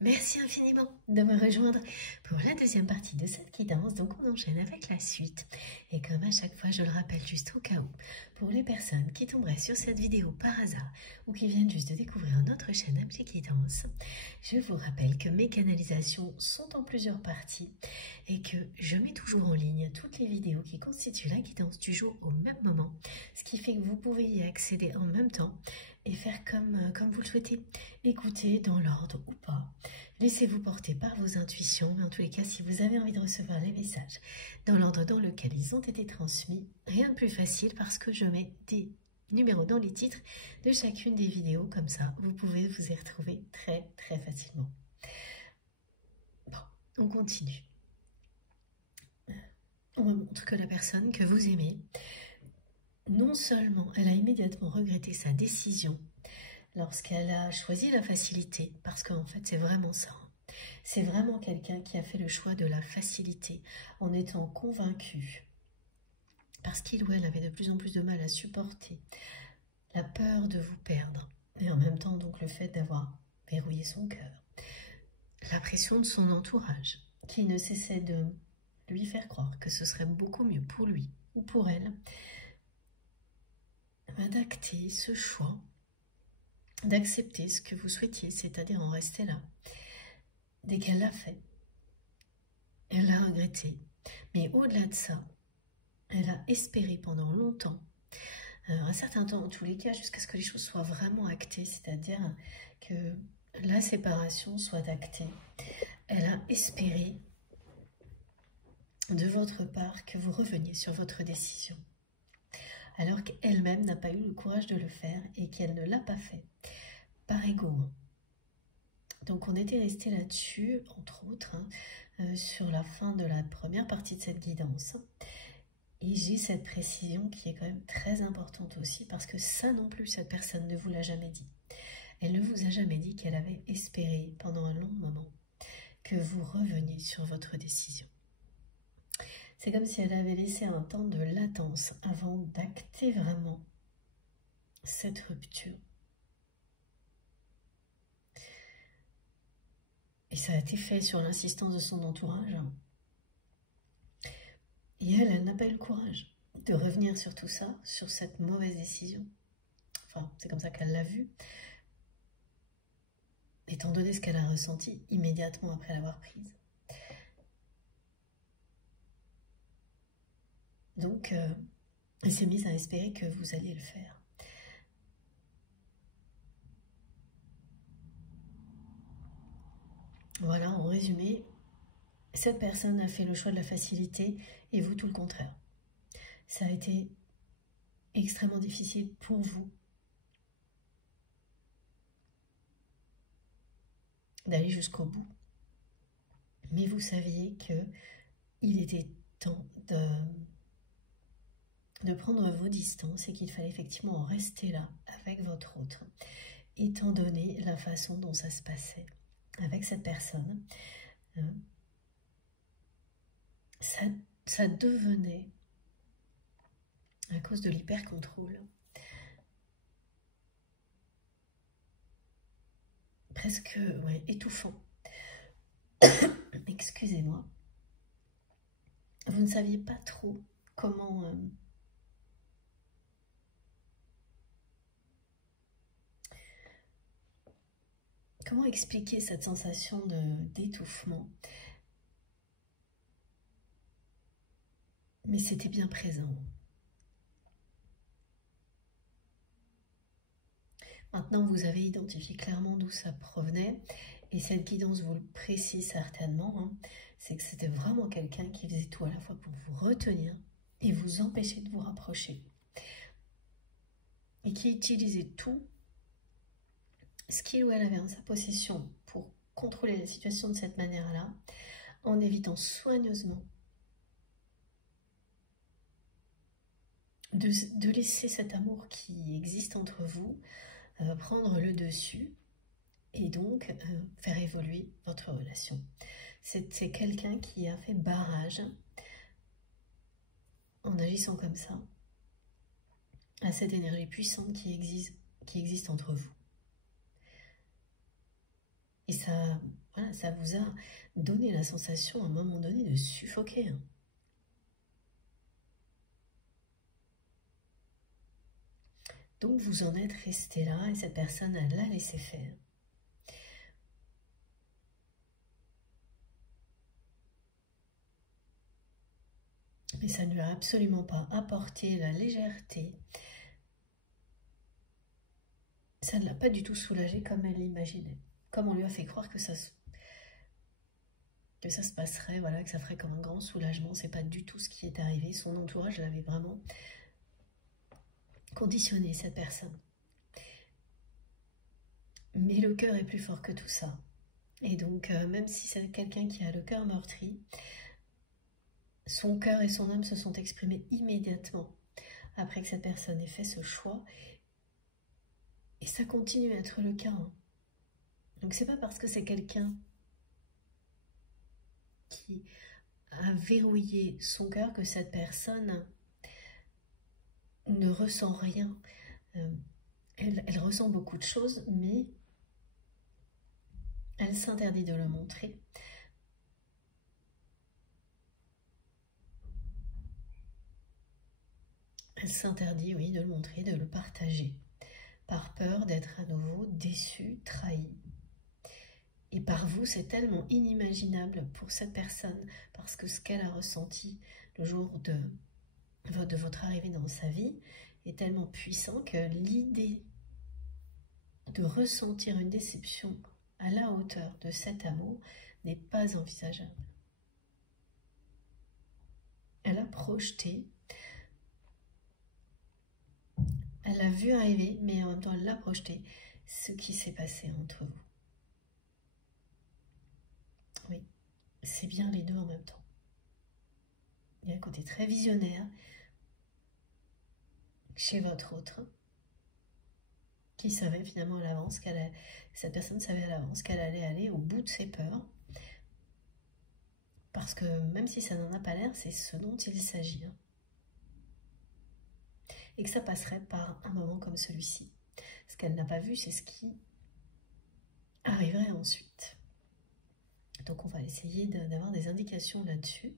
Merci infiniment de me rejoindre pour la deuxième partie de cette guidance. Donc on enchaîne avec la suite. Et comme à chaque fois, je le rappelle juste au cas où, pour les personnes qui tomberaient sur cette vidéo par hasard ou qui viennent juste de découvrir notre chaîne Appli Guidance, je vous rappelle que mes canalisations sont en plusieurs parties et que je mets toujours en ligne toutes les vidéos qui constituent la guidance du jour au même moment, ce qui fait que vous pouvez y accéder en même temps et faire comme vous le souhaitez, écouter dans l'ordre ou pas. Laissez-vous porter par vos intuitions, mais en tous les cas, si vous avez envie de recevoir les messages dans l'ordre dans lequel ils ont été transmis, rien de plus facile parce que je mets des numéros dans les titres de chacune des vidéos, comme ça, vous pouvez vous y retrouver très très facilement. Bon, on continue. On me montre que la personne que vous aimez, non seulement elle a immédiatement regretté sa décision lorsqu'elle a choisi la facilité, parce qu'en fait c'est vraiment ça. C'est vraiment quelqu'un qui a fait le choix de la facilité en étant convaincu, parce qu'il ou elle avait de plus en plus de mal à supporter la peur de vous perdre, et en même temps donc le fait d'avoir verrouillé son cœur, la pression de son entourage, qui ne cessait de lui faire croire que ce serait beaucoup mieux pour lui ou pour elle d'acter ce choix, d'accepter ce que vous souhaitiez, c'est-à-dire en rester là. Dès qu'elle l'a fait, elle l'a regretté. Mais au-delà de ça, elle a espéré pendant longtemps, un certain temps en tous les cas, jusqu'à ce que les choses soient vraiment actées, c'est-à-dire que la séparation soit actée. Elle a espéré de votre part que vous reveniez sur votre décision, alors qu'elle-même n'a pas eu le courage de le faire et qu'elle ne l'a pas fait, par ego. Donc on était resté là-dessus, entre autres, sur la fin de la première partie de cette guidance. Et j'ai cette précision qui est quand même très importante aussi, parce que ça non plus, cette personne ne vous l'a jamais dit. Elle ne vous a jamais dit qu'elle avait espéré pendant un long moment que vous reveniez sur votre décision. C'est comme si elle avait laissé un temps de latence avant d'acter vraiment cette rupture. Et ça a été fait sur l'insistance de son entourage. Et elle n'a pas eu le courage de revenir sur tout ça, sur cette mauvaise décision. Enfin, c'est comme ça qu'elle l'a vu, étant donné ce qu'elle a ressenti immédiatement après l'avoir prise. Donc, elle s'est mise à espérer que vous alliez le faire. Voilà, en résumé, cette personne a fait le choix de la facilité et vous tout le contraire. Ça a été extrêmement difficile pour vous d'aller jusqu'au bout. Mais vous saviez qu'il était temps de prendre vos distances et qu'il fallait effectivement en rester là avec votre autre, étant donné la façon dont ça se passait avec cette personne. Ça devenait, à cause de l'hyper-contrôle, presque étouffant. Excusez-moi. Vous ne saviez pas trop comment expliquer cette sensation d'étouffement. Mais c'était bien présent. Maintenant, vous avez identifié clairement d'où ça provenait. Et cette guidance vous le précise certainement. C'est que c'était vraiment quelqu'un qui faisait tout à la fois pour vous retenir et vous empêcher de vous rapprocher. Et qui utilisait tout ce qu'il ou elle avait en sa possession pour contrôler la situation de cette manière-là, en évitant soigneusement de laisser cet amour qui existe entre vous prendre le dessus et donc faire évoluer votre relation. C'est quelqu'un qui a fait barrage en agissant comme ça à cette énergie puissante qui existe entre vous. Et ça, voilà, ça vous a donné la sensation à un moment donné de suffoquer. Hein. Donc vous en êtes resté là et cette personne, elle l'a laissé faire. Mais ça ne lui a absolument pas apporté la légèreté. Ça ne l'a pas du tout soulagée comme elle l'imaginait. Comme on lui a fait croire que ça se passerait, voilà, que ça ferait comme un grand soulagement. C'est pas du tout ce qui est arrivé. Son entourage l'avait vraiment conditionné, cette personne. Mais le cœur est plus fort que tout ça. Et donc, même si c'est quelqu'un qui a le cœur meurtri, son cœur et son âme se sont exprimés immédiatement après que cette personne ait fait ce choix. Et ça continue à être le cas. Hein. Donc, c'est pas parce que c'est quelqu'un qui a verrouillé son cœur que cette personne ne ressent rien. Elle ressent beaucoup de choses, mais elle s'interdit de le montrer. Elle s'interdit, oui, de le montrer, de le partager, par peur d'être à nouveau déçue, trahie. Et par vous, c'est tellement inimaginable pour cette personne, parce que ce qu'elle a ressenti le jour de votre arrivée dans sa vie est tellement puissant que l'idée de ressentir une déception à la hauteur de cet amour n'est pas envisageable. Elle a projeté, elle a vu arriver, mais en même temps elle l'a projeté, ce qui s'est passé entre vous. Oui, c'est bien les deux en même temps. Il y a un côté très visionnaire chez votre autre, qui savait finalement à l'avance cette personne savait à l'avance qu'elle allait aller au bout de ses peurs, parce que même si ça n'en a pas l'air, c'est ce dont il s'agit. Hein. Et que ça passerait par un moment comme celui-ci. Ce qu'elle n'a pas vu, c'est ce qui arriverait ensuite. Donc on va essayer d'avoir des indications là-dessus.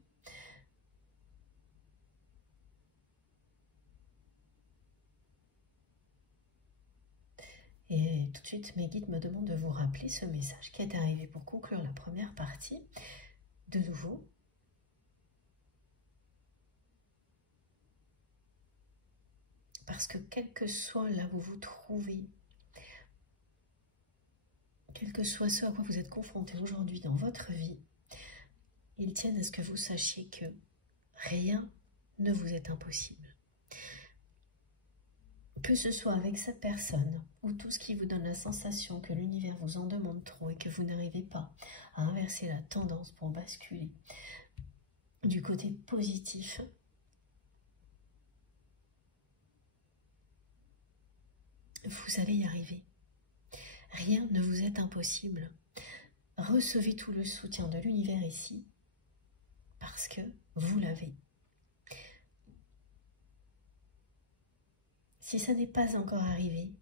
Et tout de suite, mes guides me demandent de vous rappeler ce message qui est arrivé pour conclure la première partie. De nouveau, parce que quel que soit là où vous vous trouvez, quel que soit ce à quoi vous êtes confronté aujourd'hui dans votre vie, ils tiennent à ce que vous sachiez que rien ne vous est impossible. Que ce soit avec cette personne ou tout ce qui vous donne la sensation que l'univers vous en demande trop et que vous n'arrivez pas à inverser la tendance pour basculer du côté positif, vous allez y arriver. Rien ne vous est impossible. Recevez tout le soutien de l'univers ici parce que vous l'avez. Si ça n'est pas encore arrivé,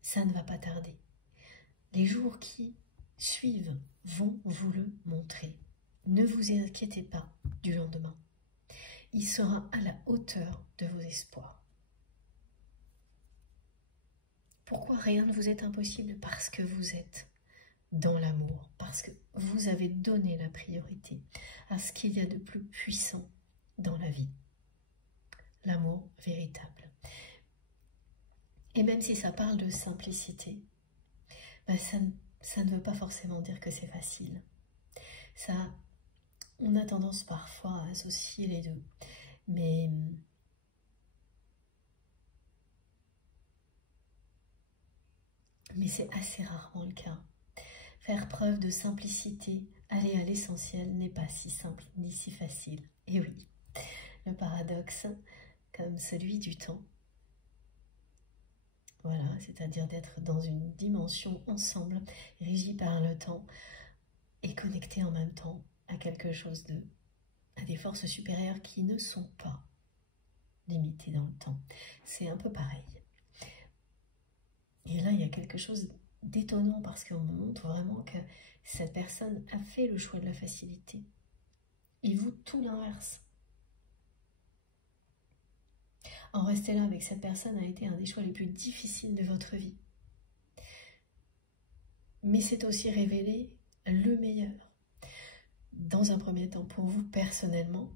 ça ne va pas tarder. Les jours qui suivent vont vous le montrer. Ne vous inquiétez pas du lendemain. Il sera à la hauteur de vos espoirs. Pourquoi rien ne vous est impossible? Parce que vous êtes dans l'amour, parce que vous avez donné la priorité à ce qu'il y a de plus puissant dans la vie. L'amour véritable. Et même si ça parle de simplicité, ben ça ne veut pas forcément dire que c'est facile. On a tendance parfois à associer les deux, mais c'est assez rarement le cas. Faire preuve de simplicité, aller à l'essentiel n'est pas si simple ni si facile. Et oui, le paradoxe, comme celui du temps, voilà, c'est-à-dire d'être dans une dimension ensemble, régie par le temps et connecté en même temps à quelque chose à des forces supérieures qui ne sont pas limitées dans le temps. C'est un peu pareil. Et là, il y a quelque chose d'étonnant parce qu'on me montre vraiment que cette personne a fait le choix de la facilité. Et vous, tout l'inverse. En rester là avec cette personne a été un des choix les plus difficiles de votre vie. Mais c'est aussi révéler le meilleur. Dans un premier temps pour vous personnellement,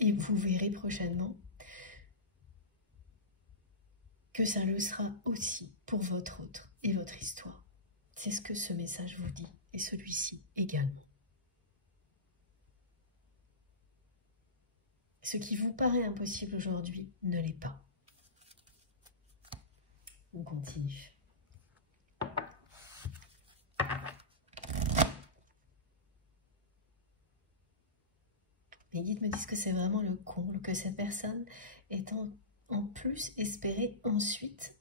et vous verrez prochainement que ça le sera aussi pour votre autre et votre histoire. C'est ce que ce message vous dit, et celui-ci également. Ce qui vous paraît impossible aujourd'hui ne l'est pas. On continue. Les guides me disent que c'est vraiment le comble, que cette personne est en plus espérée ensuite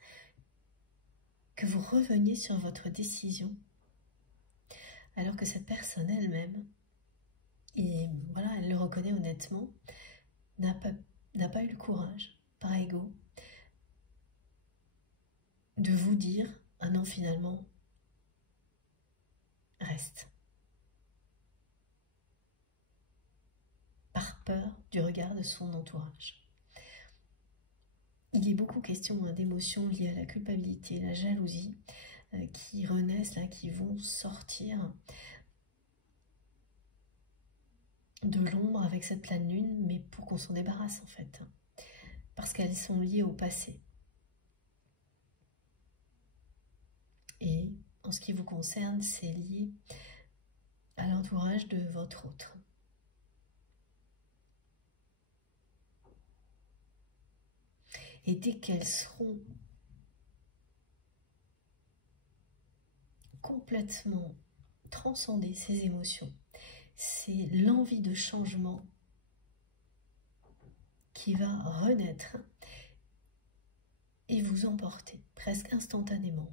que vous reveniez sur votre décision, alors que cette personne elle-même, et voilà, elle le reconnaît honnêtement, n'a pas eu le courage, par ego, de vous dire « Ah non, finalement, reste ». Par peur du regard de son entourage. Il est beaucoup question d'émotions liées à la culpabilité, la jalousie, qui renaissent, là, qui vont sortir de l'ombre avec cette pleine lune, mais pour qu'on s'en débarrasse en fait, parce qu'elles sont liées au passé. Et en ce qui vous concerne, c'est lié à l'entourage de votre autre. Et dès qu'elles seront complètement transcendées, ces émotions, c'est l'envie de changement qui va renaître et vous emporter presque instantanément.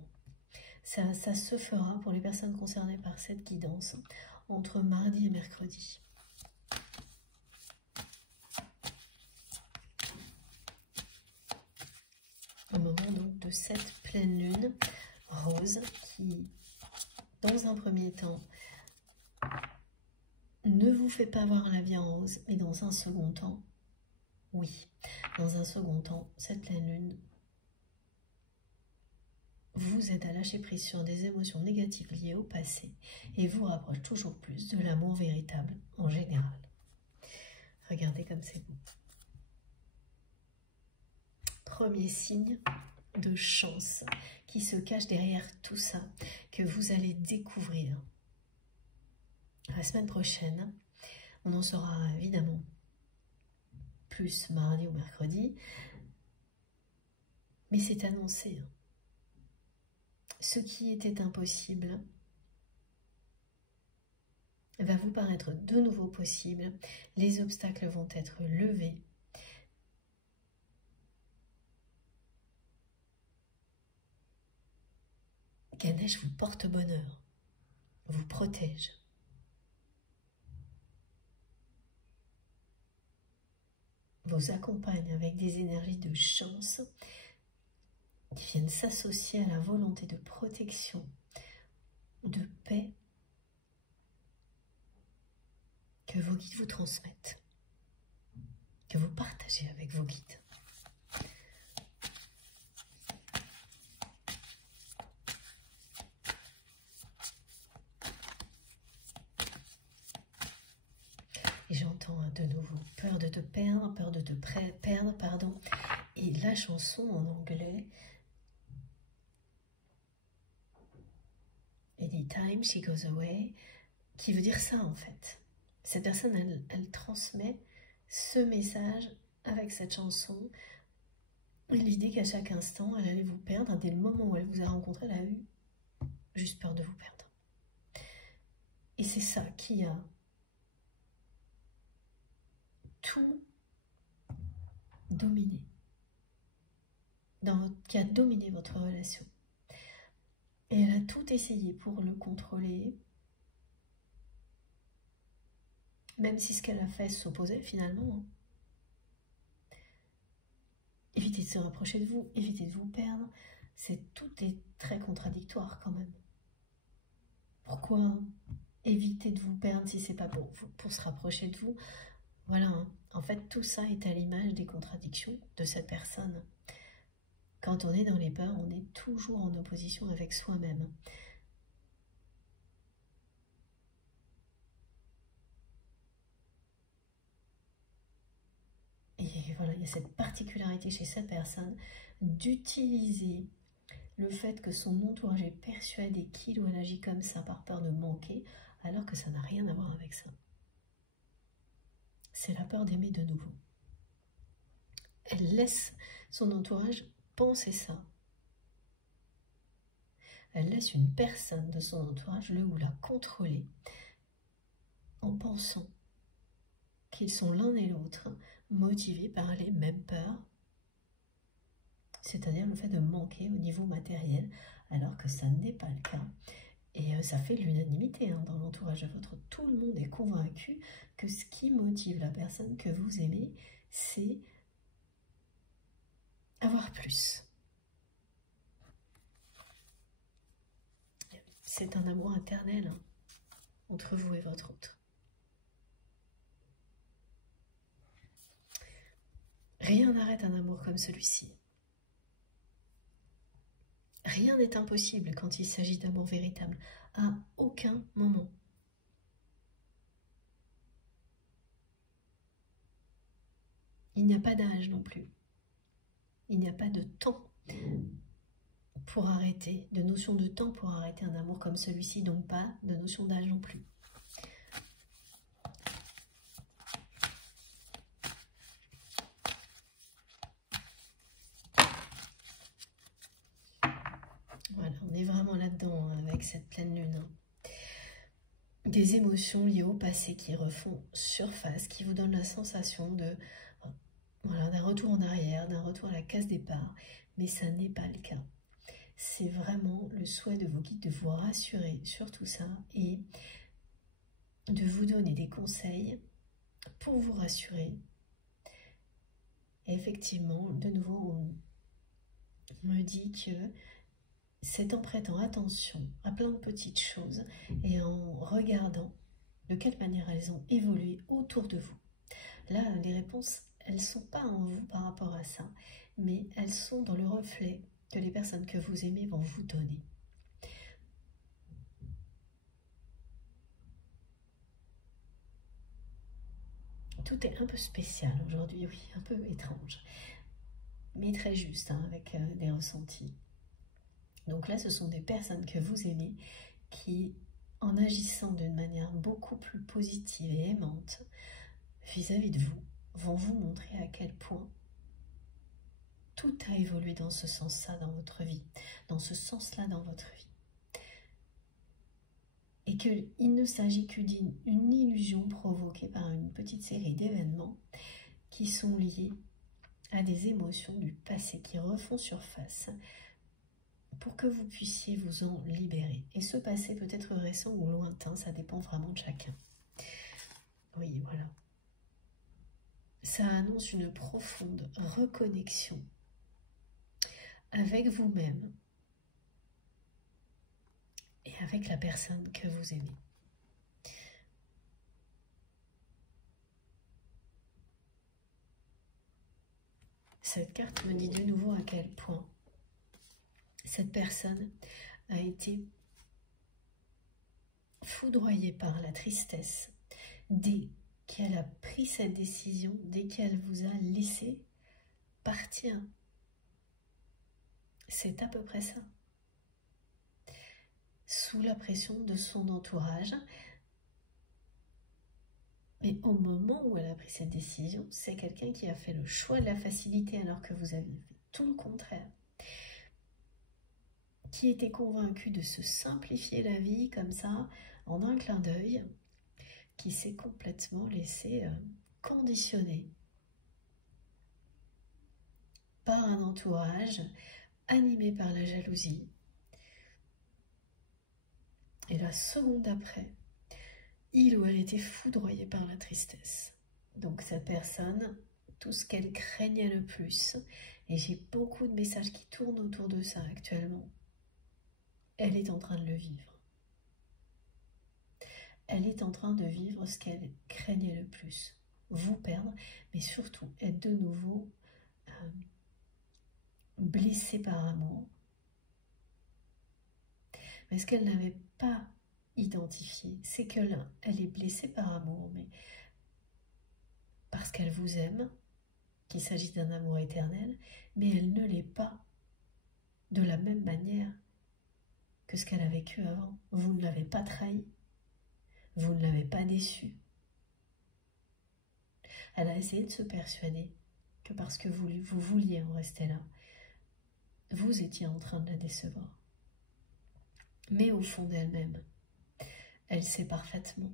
Ça se fera pour les personnes concernées par cette guidance entre mardi et mercredi. Au moment donc de cette pleine lune rose qui, dans un premier temps, ne vous fait pas voir la vie en rose, mais dans un second temps, oui, dans un second temps, cette pleine lune vous aide à lâcher prise sur des émotions négatives liées au passé et vous rapproche toujours plus de l'amour véritable en général. Regardez comme c'est beau. Premier signe de chance qui se cache derrière tout ça, que vous allez découvrir. La semaine prochaine, on en saura évidemment plus mardi ou mercredi, mais c'est annoncé. Ce qui était impossible va vous paraître de nouveau possible. Les obstacles vont être levés. Ganesh vous porte bonheur, vous protège. Vous accompagne avec des énergies de chance qui viennent s'associer à la volonté de protection, de paix que vos guides vous transmettent, que vous partagez avec vos guides. Et j'entends de nouveau peur de te perdre, peur de te perdre, pardon. Et la chanson en anglais, Anytime she goes away, qui veut dire ça en fait. Cette personne, elle transmet ce message avec cette chanson. L'idée qu'à chaque instant, elle allait vous perdre. Dès le moment où elle vous a rencontré, elle a eu juste peur de vous perdre. Et c'est ça qui a tout dominé, qui a dominé votre relation. Et elle a tout essayé pour le contrôler, même si ce qu'elle a fait s'opposait finalement. Évitez de se rapprocher de vous, évitez de vous perdre. tout est très contradictoire quand même. Pourquoi éviter de vous perdre si c'est pas pour se rapprocher de vous? Voilà, hein. En fait, tout ça est à l'image des contradictions de cette personne. Quand on est dans les peurs, on est toujours en opposition avec soi-même. Et voilà, il y a cette particularité chez cette personne d'utiliser le fait que son entourage est persuadé qu'il ou elle agit comme ça par peur de manquer, alors que ça n'a rien à voir avec ça. C'est la peur d'aimer de nouveau. Elle laisse son entourage penser ça. Elle laisse une personne de son entourage le ou la contrôler en pensant qu'ils sont l'un et l'autre motivés par les mêmes peurs, c'est-à-dire le fait de manquer au niveau matériel, alors que ça n'est pas le cas. Et ça fait l'unanimité dans l'entourage de votre. Tout le monde est convaincu que ce qui motive la personne que vous aimez, c'est avoir plus. C'est un amour éternel entre vous et votre autre. Rien n'arrête un amour comme celui-ci. Rien n'est impossible quand il s'agit d'amour véritable, à aucun moment. Il n'y a pas d'âge non plus. Il n'y a pas de temps pour arrêter, de notion de temps pour arrêter un amour comme celui-ci, donc pas de notion d'âge non plus. Voilà, on est vraiment là-dedans avec cette pleine lune. Des émotions liées au passé qui refont surface, qui vous donnent la sensation de voilà, d'un retour en arrière, d'un retour à la case départ, mais ça n'est pas le cas. C'est vraiment le souhait de vos guides de vous rassurer sur tout ça et de vous donner des conseils pour vous rassurer. Et effectivement, de nouveau, on me dit que c'est en prêtant attention à plein de petites choses et en regardant de quelle manière elles ont évolué autour de vous. Là, les réponses, elles ne sont pas en vous par rapport à ça, mais elles sont dans le reflet que les personnes que vous aimez vont vous donner. Tout est un peu spécial aujourd'hui, oui, un peu étrange, mais très juste, avec des ressentis. Donc là, ce sont des personnes que vous aimez qui, en agissant d'une manière beaucoup plus positive et aimante vis-à-vis de vous, vont vous montrer à quel point tout a évolué dans ce sens-là dans votre vie, dans ce sens-là dans votre vie. Et qu'il ne s'agit que d'une illusion provoquée par une petite série d'événements qui sont liés à des émotions du passé qui refont surface pour que vous puissiez vous en libérer. Et ce passé peut être récent ou lointain, ça dépend vraiment de chacun. Oui, voilà. Ça annonce une profonde reconnexion avec vous-même et avec la personne que vous aimez. Cette carte me dit de nouveau à quel point cette personne a été foudroyée par la tristesse dès qu'elle a pris cette décision, dès qu'elle vous a laissé partir. C'est à peu près ça. Sous la pression de son entourage. Mais au moment où elle a pris cette décision, c'est quelqu'un qui a fait le choix de la facilité alors que vous avez fait tout le contraire. Qui était convaincu de se simplifier la vie comme ça, en un clin d'œil, qui s'est complètement laissé conditionner par un entourage animé par la jalousie. Et la seconde après, il ou elle était foudroyé par la tristesse. Donc cette personne tout ce qu'elle craignait le plus. Et j'ai beaucoup de messages qui tournent autour de ça actuellement. Elle est en train de le vivre. Elle est en train de vivre ce qu'elle craignait le plus. Vous perdre, mais surtout être de nouveau blessée par amour. Mais ce qu'elle n'avait pas identifié, c'est que là, elle est blessée par amour, mais parce qu'elle vous aime, qu'il s'agit d'un amour éternel, mais elle ne l'est pas de la même manière que ce qu'elle a vécu avant. Vous ne l'avez pas trahi, vous ne l'avez pas déçue. Elle a essayé de se persuader que parce que vous vouliez en rester là, vous étiez en train de la décevoir. Mais au fond d'elle-même, elle sait parfaitement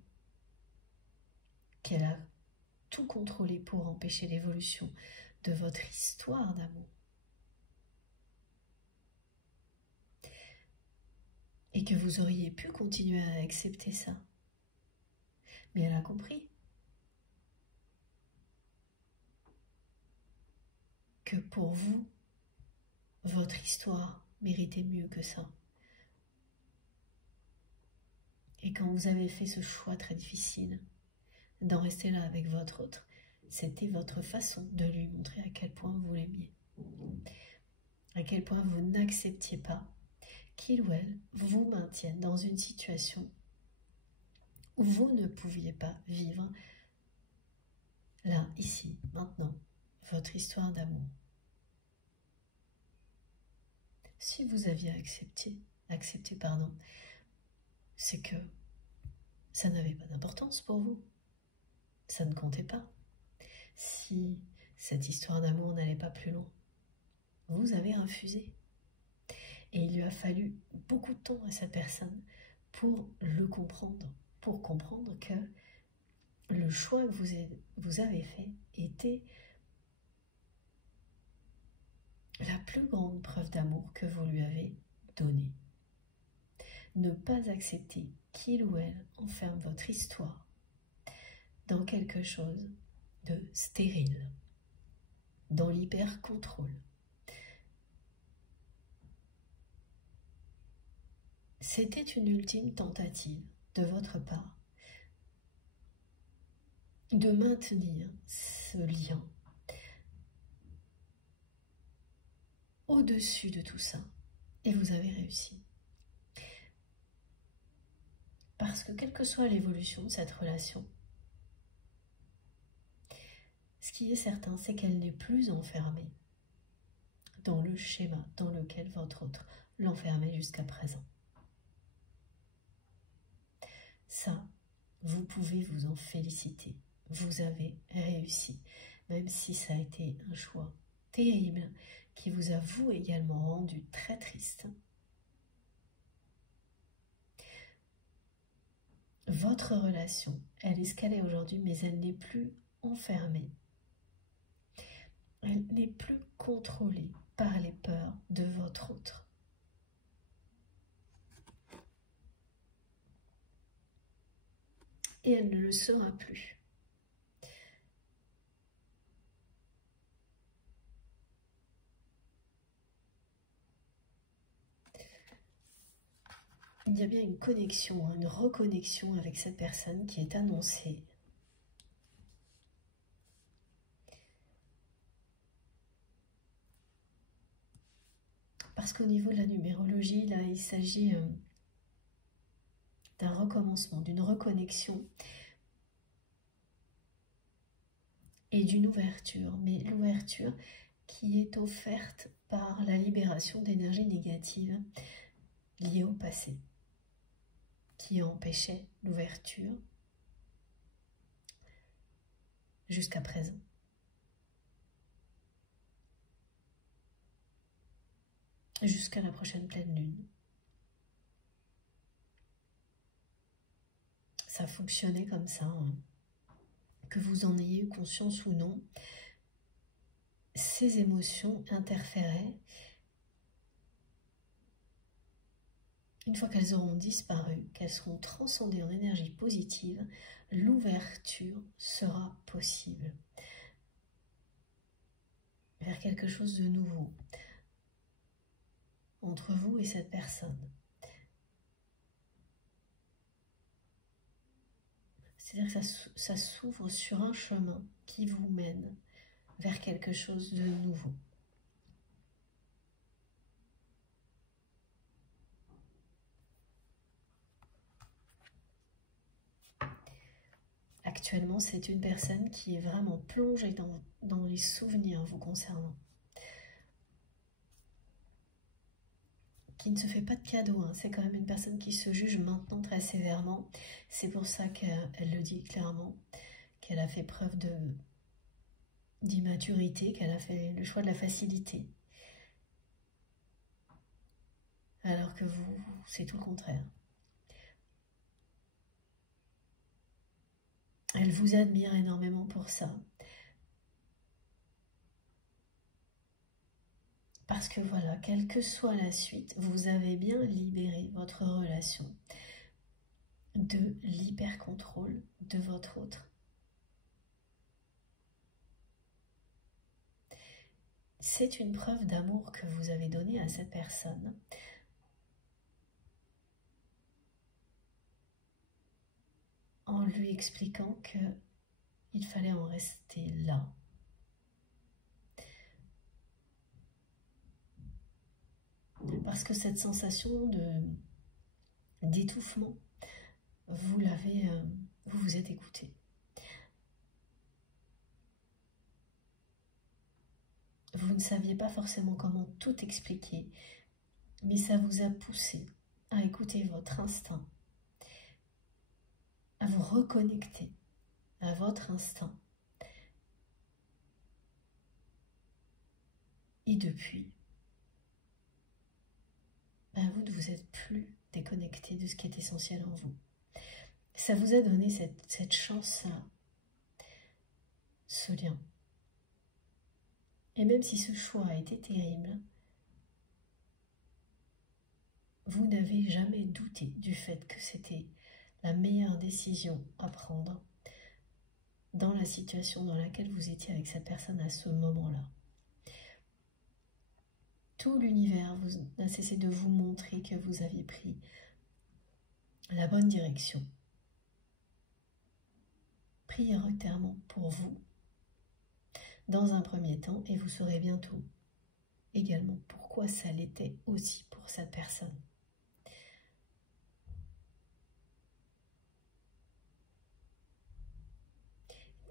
qu'elle a tout contrôlé pour empêcher l'évolution de votre histoire d'amour. Et que vous auriez pu continuer à accepter ça. Mais elle a compris que pour vous, votre histoire méritait mieux que ça. Et quand vous avez fait ce choix très difficile d'en rester là avec votre autre, c'était votre façon de lui montrer à quel point vous l'aimiez. À quel point vous n'acceptiez pas qu'il ou elle vous maintienne dans une situation où vous ne pouviez pas vivre là, ici, maintenant, votre histoire d'amour. Si vous aviez accepté, c'est que ça n'avait pas d'importance pour vous. Ça ne comptait pas. Si cette histoire d'amour n'allait pas plus loin, vous avez refusé. Et il lui a fallu beaucoup de temps à cette personne pour le comprendre, pour comprendre que le choix que vous avez fait était la plus grande preuve d'amour que vous lui avez donnée. Ne pas accepter qu'il ou elle enferme votre histoire dans quelque chose de stérile, dans l'hyper-contrôle. C'était une ultime tentative de votre part de maintenir ce lien au-dessus de tout ça. Et vous avez réussi. Parce que quelle que soit l'évolution de cette relation, ce qui est certain, c'est qu'elle n'est plus enfermée dans le schéma dans lequel votre autre l'enfermait jusqu'à présent. Ça, vous pouvez vous en féliciter. Vous avez réussi, même si ça a été un choix terrible qui vous a vous également rendu très triste. Votre relation, elle est ce qu'elle est aujourd'hui, mais elle n'est plus enfermée. Elle n'est plus contrôlée par les peurs de votre autre. Et elle ne le sera plus. Il y a bien une connexion, une reconnexion avec cette personne qui est annoncée. Parce qu'au niveau de la numérologie, là, il s'agit d'un recommencement, d'une reconnexion et d'une ouverture. Mais l'ouverture qui est offerte par la libération d'énergie négative liée au passé, qui empêchait l'ouverture jusqu'à présent. Jusqu'à la prochaine pleine lune. Ça fonctionnait comme ça, hein. Que vous en ayez eu conscience ou non, ces émotions interféraient. Une fois qu'elles auront disparu, qu'elles seront transcendées en énergie positive, l'ouverture sera possible. vers quelque chose de nouveau entre vous et cette personne. C'est-à-dire que ça s'ouvre sur un chemin qui vous mène vers quelque chose de nouveau. Actuellement, c'est une personne qui est vraiment plongée dans les souvenirs vous concernant. Qui ne se fait pas de cadeaux, hein. C'est quand même une personne qui se juge maintenant très sévèrement. C'est pour ça qu'elle le dit clairement, qu'elle a fait preuve d'immaturité, qu'elle a fait le choix de la facilité. Alors que vous, c'est tout le contraire. Elle vous admire énormément pour ça. Parce que voilà, quelle que soit la suite, vous avez bien libéré votre relation de l'hyper-contrôle de votre autre. C'est une preuve d'amour que vous avez donnée à cette personne. En lui expliquant qu'il fallait en rester là. Parce que cette sensation d'étouffement, vous vous êtes écouté. Vous ne saviez pas forcément comment tout expliquer, mais ça vous a poussé à écouter votre instinct, à vous reconnecter à votre instinct. Et depuis, vous ne vous êtes plus déconnecté de ce qui est essentiel en vous. Ça vous a donné cette chance-là, ce lien. Et même si ce choix a été terrible, vous n'avez jamais douté du fait que c'était la meilleure décision à prendre dans la situation dans laquelle vous étiez avec cette personne à ce moment-là. Tout l'univers n'a cessé de vous montrer que vous aviez pris la bonne direction. Prioritairement pour vous, dans un premier temps, et vous saurez bientôt également pourquoi ça l'était aussi pour cette personne.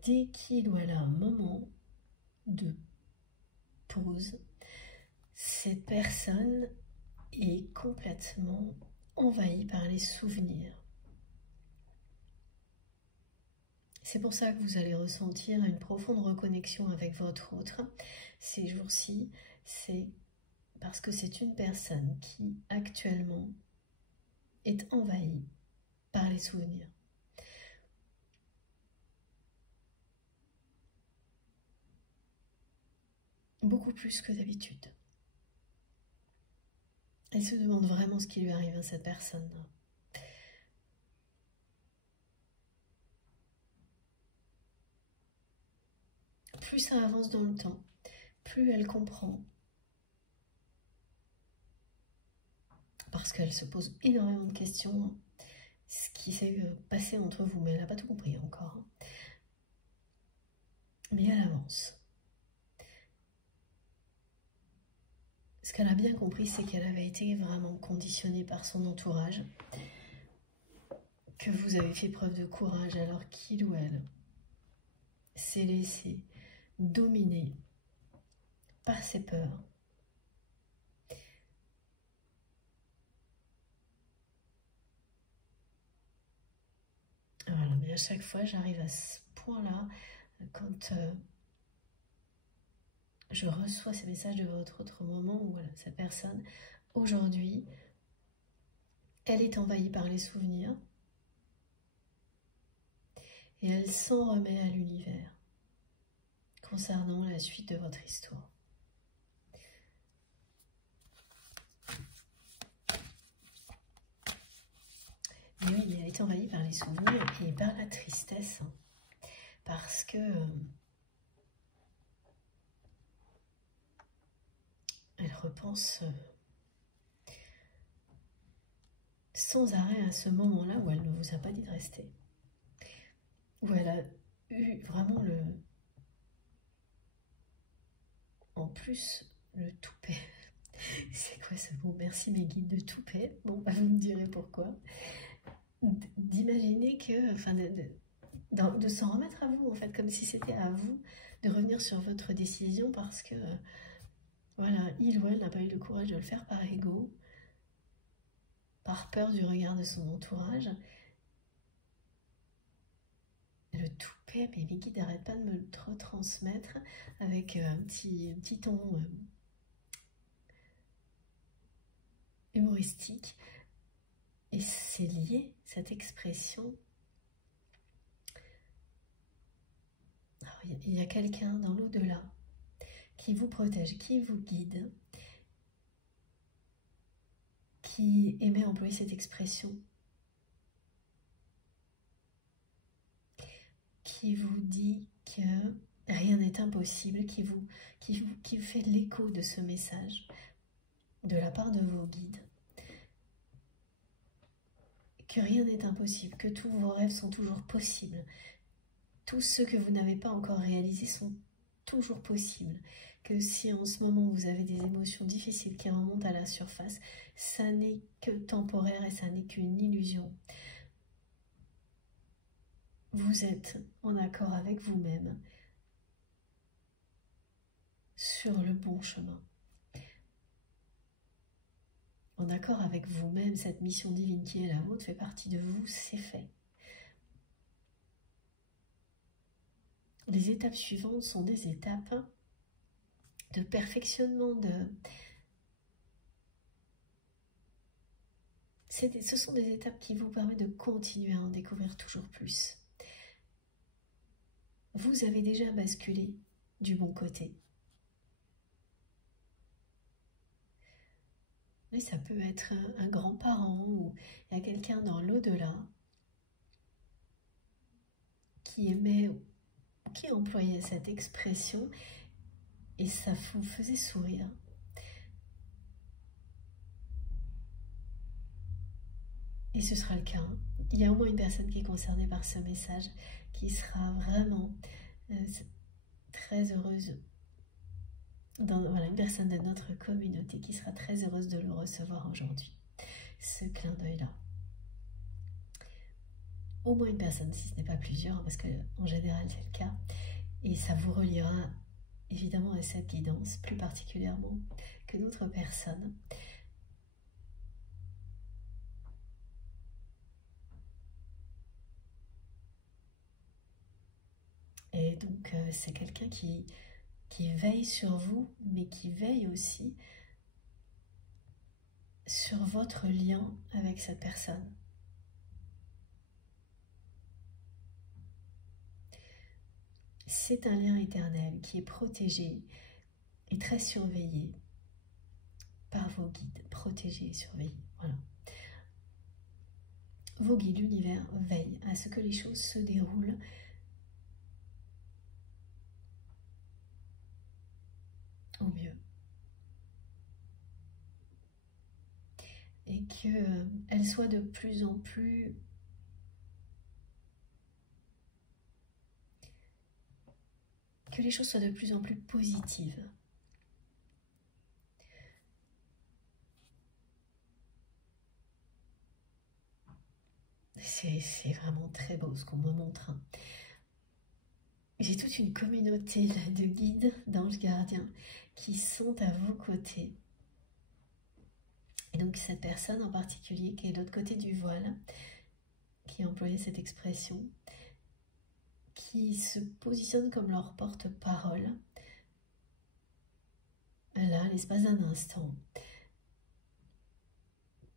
Dès qu'il ou elle a un moment de pause, cette personne est complètement envahie par les souvenirs. C'est pour ça que vous allez ressentir une profonde reconnexion avec votre autre ces jours-ci. C'est parce que c'est une personne qui actuellement est envahie par les souvenirs. Beaucoup plus que d'habitude. Elle se demande vraiment ce qui lui arrive à cette personne. Plus ça avance dans le temps, plus elle comprend. Parce qu'elle se pose énormément de questions, ce qui s'est passé entre vous, mais elle n'a pas tout compris encore. Mais elle avance. Ce qu'elle a bien compris, c'est qu'elle avait été vraiment conditionnée par son entourage, que vous avez fait preuve de courage alors qu'il ou elle s'est laissé dominer par ses peurs. Voilà, mais à chaque fois, j'arrive à ce point-là, quand je reçois ces messages de votre autre moment où voilà, cette personne, aujourd'hui, elle est envahie par les souvenirs et elle s'en remet à l'univers concernant la suite de votre histoire. Mais oui, mais elle est envahie par les souvenirs et par la tristesse, parce que repense sans arrêt à ce moment-là où elle ne vous a pas dit de rester. Où elle a eu vraiment en plus, le toupet. C'est quoi ce mot? Merci mes guides de toupet. Bon, bah, vous me direz pourquoi. D'imaginer que, enfin, de s'en remettre à vous, en fait, comme si c'était à vous de revenir sur votre décision parce que, voilà, il ou elle n'a pas eu le courage de le faire par ego, par peur du regard de son entourage. Le toupet, mais mes guides n'arrêtent pas de me le retransmettre avec un petit ton humoristique. Et c'est lié, cette expression. Alors, il y a quelqu'un dans l'au-delà qui vous protège, qui vous guide, qui aimait employer cette expression, qui vous dit que rien n'est impossible, qui fait l'écho de ce message de la part de vos guides. Que rien n'est impossible, que tous vos rêves sont toujours possibles. Tous ceux que vous n'avez pas encore réalisés sont toujours possibles. Que si en ce moment vous avez des émotions difficiles qui remontent à la surface, ça n'est que temporaire et ça n'est qu'une illusion. Vous êtes en accord avec vous-même sur le bon chemin. En accord avec vous-même, cette mission divine qui est la vôtre fait partie de vous, c'est fait. Les étapes suivantes sont des étapes de perfectionnement, ce sont des étapes qui vous permettent de continuer à en découvrir toujours plus. Vous avez déjà basculé du bon côté. Mais ça peut être un grand-parent ou il y a quelqu'un dans l'au-delà qui aimait, qui employait cette expression et ça vous faisait sourire. Et ce sera le cas. Il y a au moins une personne qui est concernée par ce message qui sera vraiment très heureuse. Voilà, une personne de notre communauté qui sera très heureuse de le recevoir aujourd'hui. Ce clin d'œil-là. Au moins une personne, si ce n'est pas plusieurs, parce qu'en général c'est le cas. Et ça vous reliera évidemment à cette guidance, plus particulièrement que d'autres personnes. Et donc c'est quelqu'un qui veille sur vous, mais qui veille aussi sur votre lien avec cette personne. C'est un lien éternel qui est protégé et très surveillé par vos guides, protégé et surveillé. Voilà. Vos guides, l'univers, veillent à ce que les choses se déroulent au mieux. Et qu'elles soient de plus en plus que les choses soient de plus en plus positives. C'est vraiment très beau ce qu'on me montre. Hein. J'ai toute une communauté là, de guides, d'anges gardiens qui sont à vos côtés. Et donc cette personne en particulier qui est de l'autre côté du voile, qui a employé cette expression, qui se positionne comme leur porte-parole, là, à l'espace d'un instant,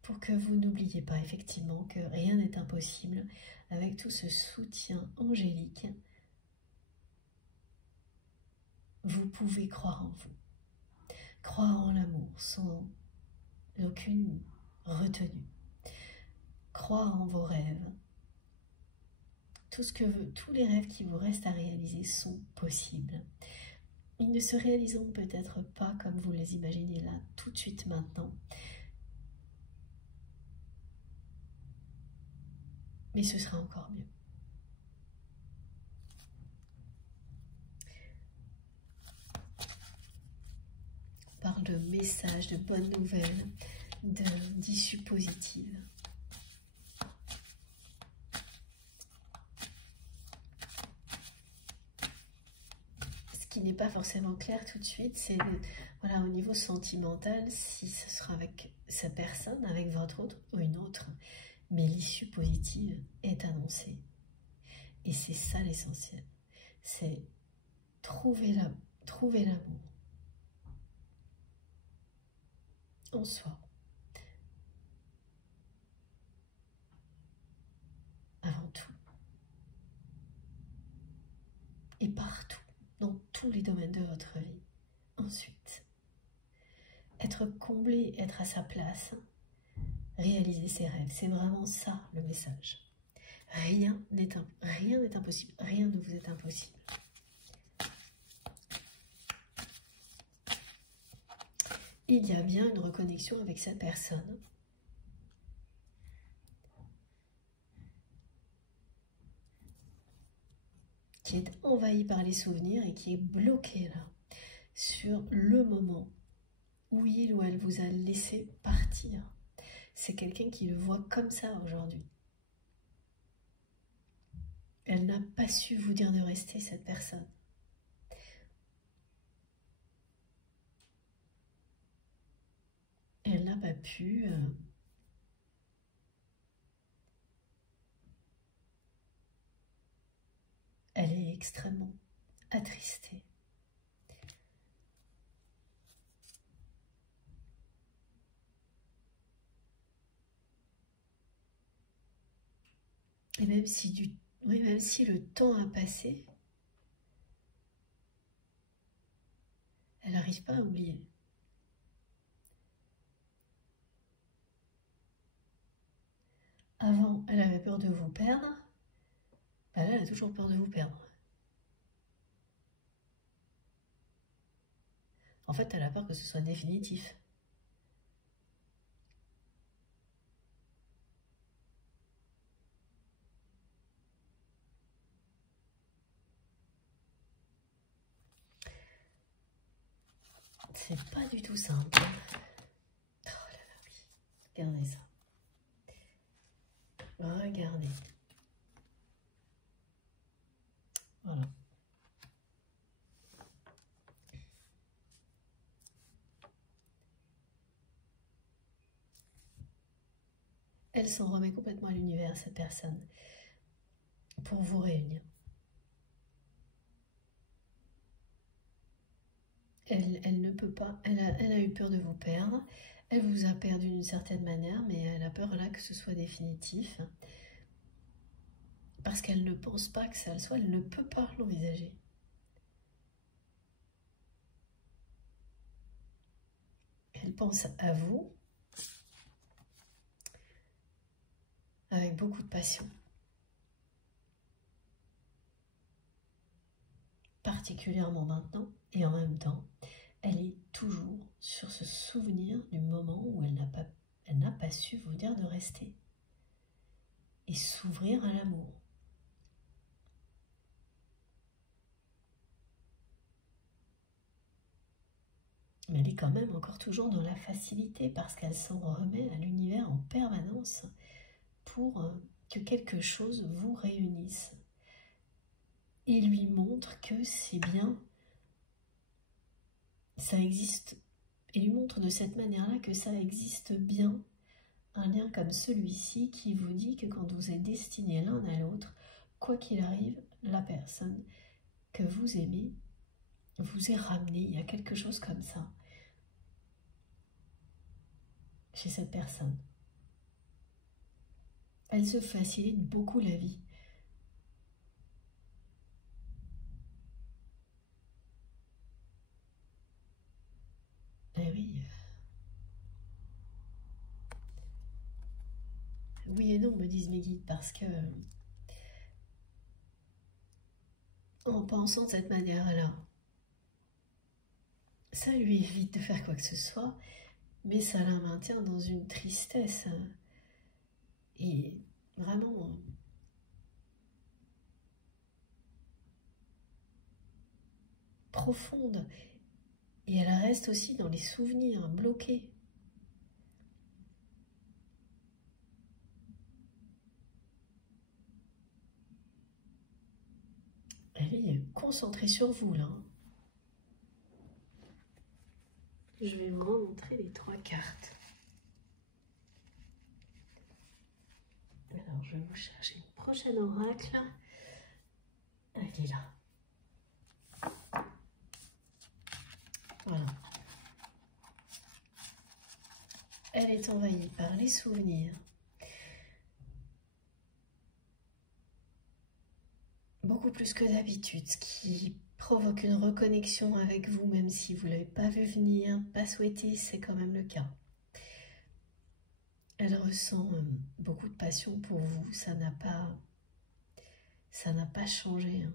pour que vous n'oubliez pas effectivement que rien n'est impossible avec tout ce soutien angélique. Vous pouvez croire en vous, croire en l'amour sans aucune retenue, croire en vos rêves. Tous les rêves qui vous restent à réaliser sont possibles. Ils ne se réaliseront peut-être pas comme vous les imaginez là, tout de suite maintenant. Mais ce sera encore mieux. On parle de messages, de bonnes nouvelles, d'issues positives. Ce qui n'est pas forcément clair tout de suite, c'est voilà, au niveau sentimental, si ce sera avec sa personne, avec votre autre ou une autre. Mais l'issue positive est annoncée. Et c'est ça l'essentiel. C'est trouver l'amour en soi. Avant tout. Et partout, dans tous les domaines de votre vie. Ensuite, être comblé, être à sa place, réaliser ses rêves. C'est vraiment ça le message. Rien n'est impossible, rien ne vous est impossible. Il y a bien une reconnexion avec cette personne. Qui est envahie par les souvenirs et qui est bloquée là, sur le moment où il ou elle vous a laissé partir. C'est quelqu'un qui le voit comme ça aujourd'hui. Elle n'a pas su vous dire de rester, cette personne. Elle n'a pas pu elle est extrêmement attristée. Et même si, même si le temps a passé, elle n'arrive pas à oublier. Avant, elle avait peur de vous perdre. Bah là, elle a toujours peur de vous perdre. En fait, elle a peur que ce soit définitif. C'est pas du tout simple. Oh là là, oui. Regardez ça. Regardez. Voilà. Elle s'en remet complètement à l'univers, cette personne, pour vous réunir. Elle ne peut pas, elle a eu peur de vous perdre, elle vous a perdu d'une certaine manière, mais elle a peur là que ce soit définitif, parce qu'elle ne pense pas que ça le soit, elle ne peut pas l'envisager. Elle pense à vous, avec beaucoup de passion. Particulièrement maintenant, et en même temps, elle est toujours sur ce souvenir du moment où elle n'a pas su vous dire de rester et s'ouvrir à l'amour. Mais elle est quand même encore toujours dans la facilité parce qu'elle s'en remet à l'univers en permanence pour que quelque chose vous réunisse et lui montre que c'est bien, ça existe, et lui montre de cette manière-là que ça existe bien, un lien comme celui-ci qui vous dit que quand vous êtes destinés l'un à l'autre, quoi qu'il arrive, la personne que vous aimez vous est ramenée. Il y a quelque chose comme ça chez cette personne. Elle se facilite beaucoup la vie. Eh oui. Oui et non, me disent mes guides, parce que en pensant de cette manière-là, ça lui évite de faire quoi que ce soit, mais ça la maintient dans une tristesse et vraiment profonde. Et elle reste aussi dans les souvenirs, bloquée. Elle est concentrée sur vous, là. Je vais vous remontrer les 3 cartes. Alors, je vais vous chercher une prochaine oracle. Elle est là. Voilà. Elle est envahie par les souvenirs. Beaucoup plus que d'habitude, ce qui provoque une reconnexion avec vous, même si vous ne l'avez pas vu venir, pas souhaité, c'est quand même le cas. Elle ressent beaucoup de passion pour vous, ça n'a pas changé. Hein.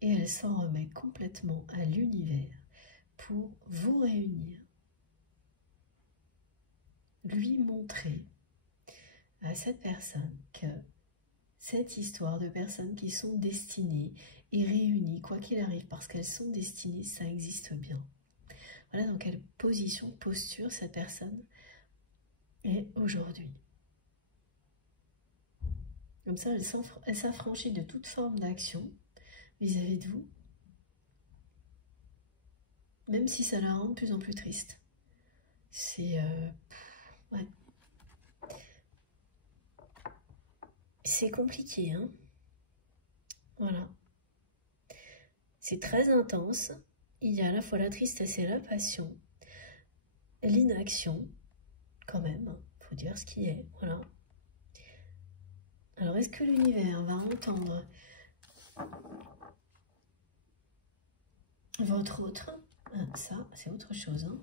Et elle s'en remet complètement à l'univers pour vous réunir, lui montrer à cette personne que cette histoire de personnes qui sont destinées et réunies, quoi qu'il arrive, parce qu'elles sont destinées, ça existe bien. Voilà dans quelle position, posture cette personne est aujourd'hui. Comme ça, elle s'affranchit de toute forme d'action vis-à-vis de vous, même si ça la rend de plus en plus triste. C'est... ouais. C'est compliqué, hein. Voilà. C'est très intense. Il y a à la fois la tristesse et la passion. L'inaction, quand même. Faut dire ce qui est. Voilà. Alors, est-ce que l'univers va entendre votre autre? Ça, c'est autre chose, hein.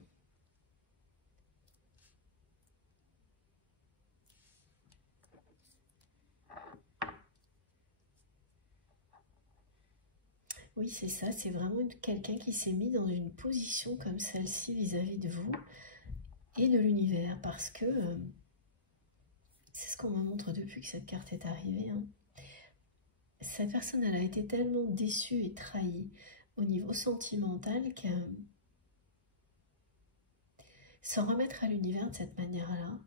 Oui, c'est ça, c'est vraiment quelqu'un qui s'est mis dans une position comme celle-ci vis-à-vis de vous et de l'univers, parce que c'est ce qu'on me montre depuis que cette carte est arrivée. Hein. Cette personne, elle a été tellement déçue et trahie au niveau sentimental que s'en remettre à l'univers de cette manière-là,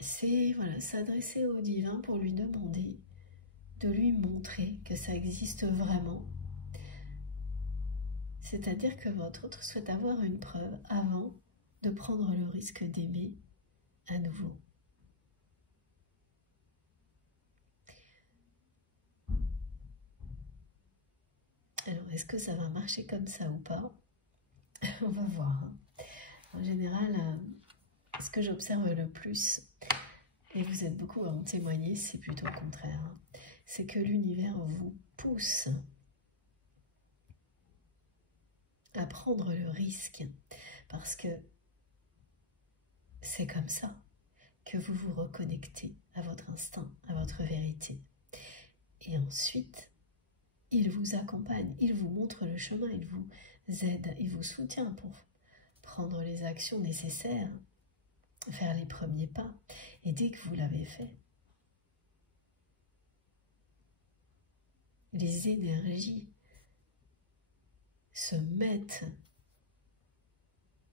c'est voilà, s'adresser au divin pour lui demander de lui montrer que ça existe vraiment. C'est-à-dire que votre autre souhaite avoir une preuve avant de prendre le risque d'aimer à nouveau. Alors, est-ce que ça va marcher comme ça ou pas? On va voir. En général, ce que j'observe le plus, et vous êtes beaucoup à en témoigner, c'est plutôt le contraire. C'est que l'univers vous pousse à prendre le risque, parce que c'est comme ça que vous vous reconnectez à votre instinct, à votre vérité. Et ensuite, il vous accompagne, il vous montre le chemin, il vous aide, il vous soutient pour prendre les actions nécessaires, faire les premiers pas. Et dès que vous l'avez fait, les énergies se mettent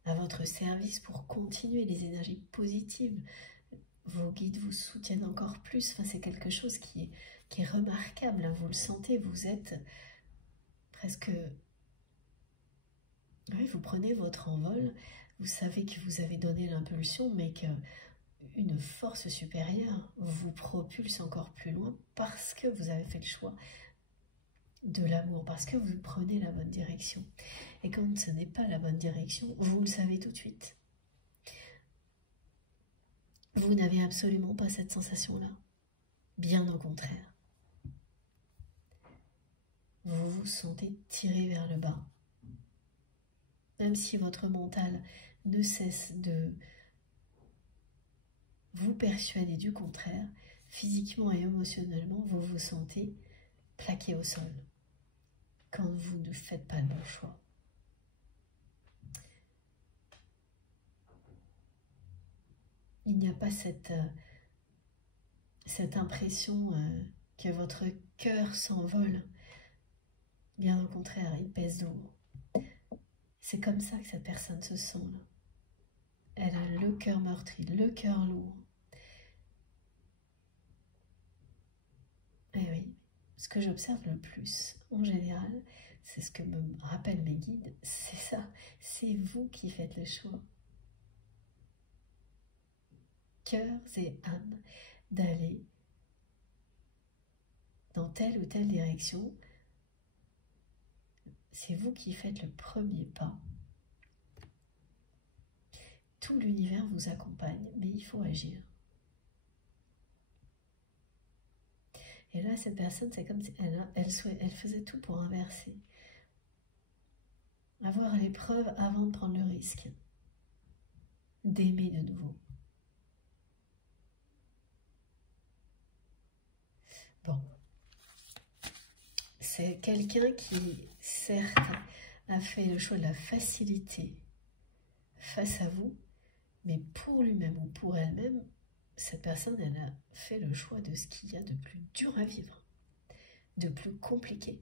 à votre service pour continuer, les énergies positives. Vos guides vous soutiennent encore plus. Enfin, c'est quelque chose qui est remarquable. Vous le sentez, vous êtes presque... Oui, vous prenez votre envol. Vous savez que vous avez donné l'impulsion, mais qu'une force supérieure vous propulse encore plus loin parce que vous avez fait le choix de l'amour, parce que vous prenez la bonne direction. Et quand ce n'est pas la bonne direction, vous le savez tout de suite. Vous n'avez absolument pas cette sensation-là. Bien au contraire. Vous vous sentez tiré vers le bas. Même si votre mental ne cesse de vous persuader du contraire, physiquement et émotionnellement, vous vous sentez plaqué au sol quand vous ne faites pas le bon choix. Il n'y a pas cette impression que votre cœur s'envole. Bien au contraire, il pèse lourd. C'est comme ça que cette personne se sent là. Elle a le cœur meurtri, le cœur lourd. Et oui, ce que j'observe le plus, en général, c'est ce que me rappellent mes guides, c'est ça, c'est vous qui faites le choix. Cœurs et âmes, d'aller dans telle ou telle direction. C'est vous qui faites le premier pas. Tout l'univers vous accompagne, mais il faut agir. Et là, cette personne, c'est comme si elle faisait tout pour inverser. Avoir l'épreuve avant de prendre le risque d'aimer de nouveau. Bon. C'est quelqu'un qui, certes, a fait le choix de la facilité face à vous, mais pour lui-même ou pour elle-même, cette personne, elle a fait le choix de ce qu'il y a de plus dur à vivre, de plus compliqué.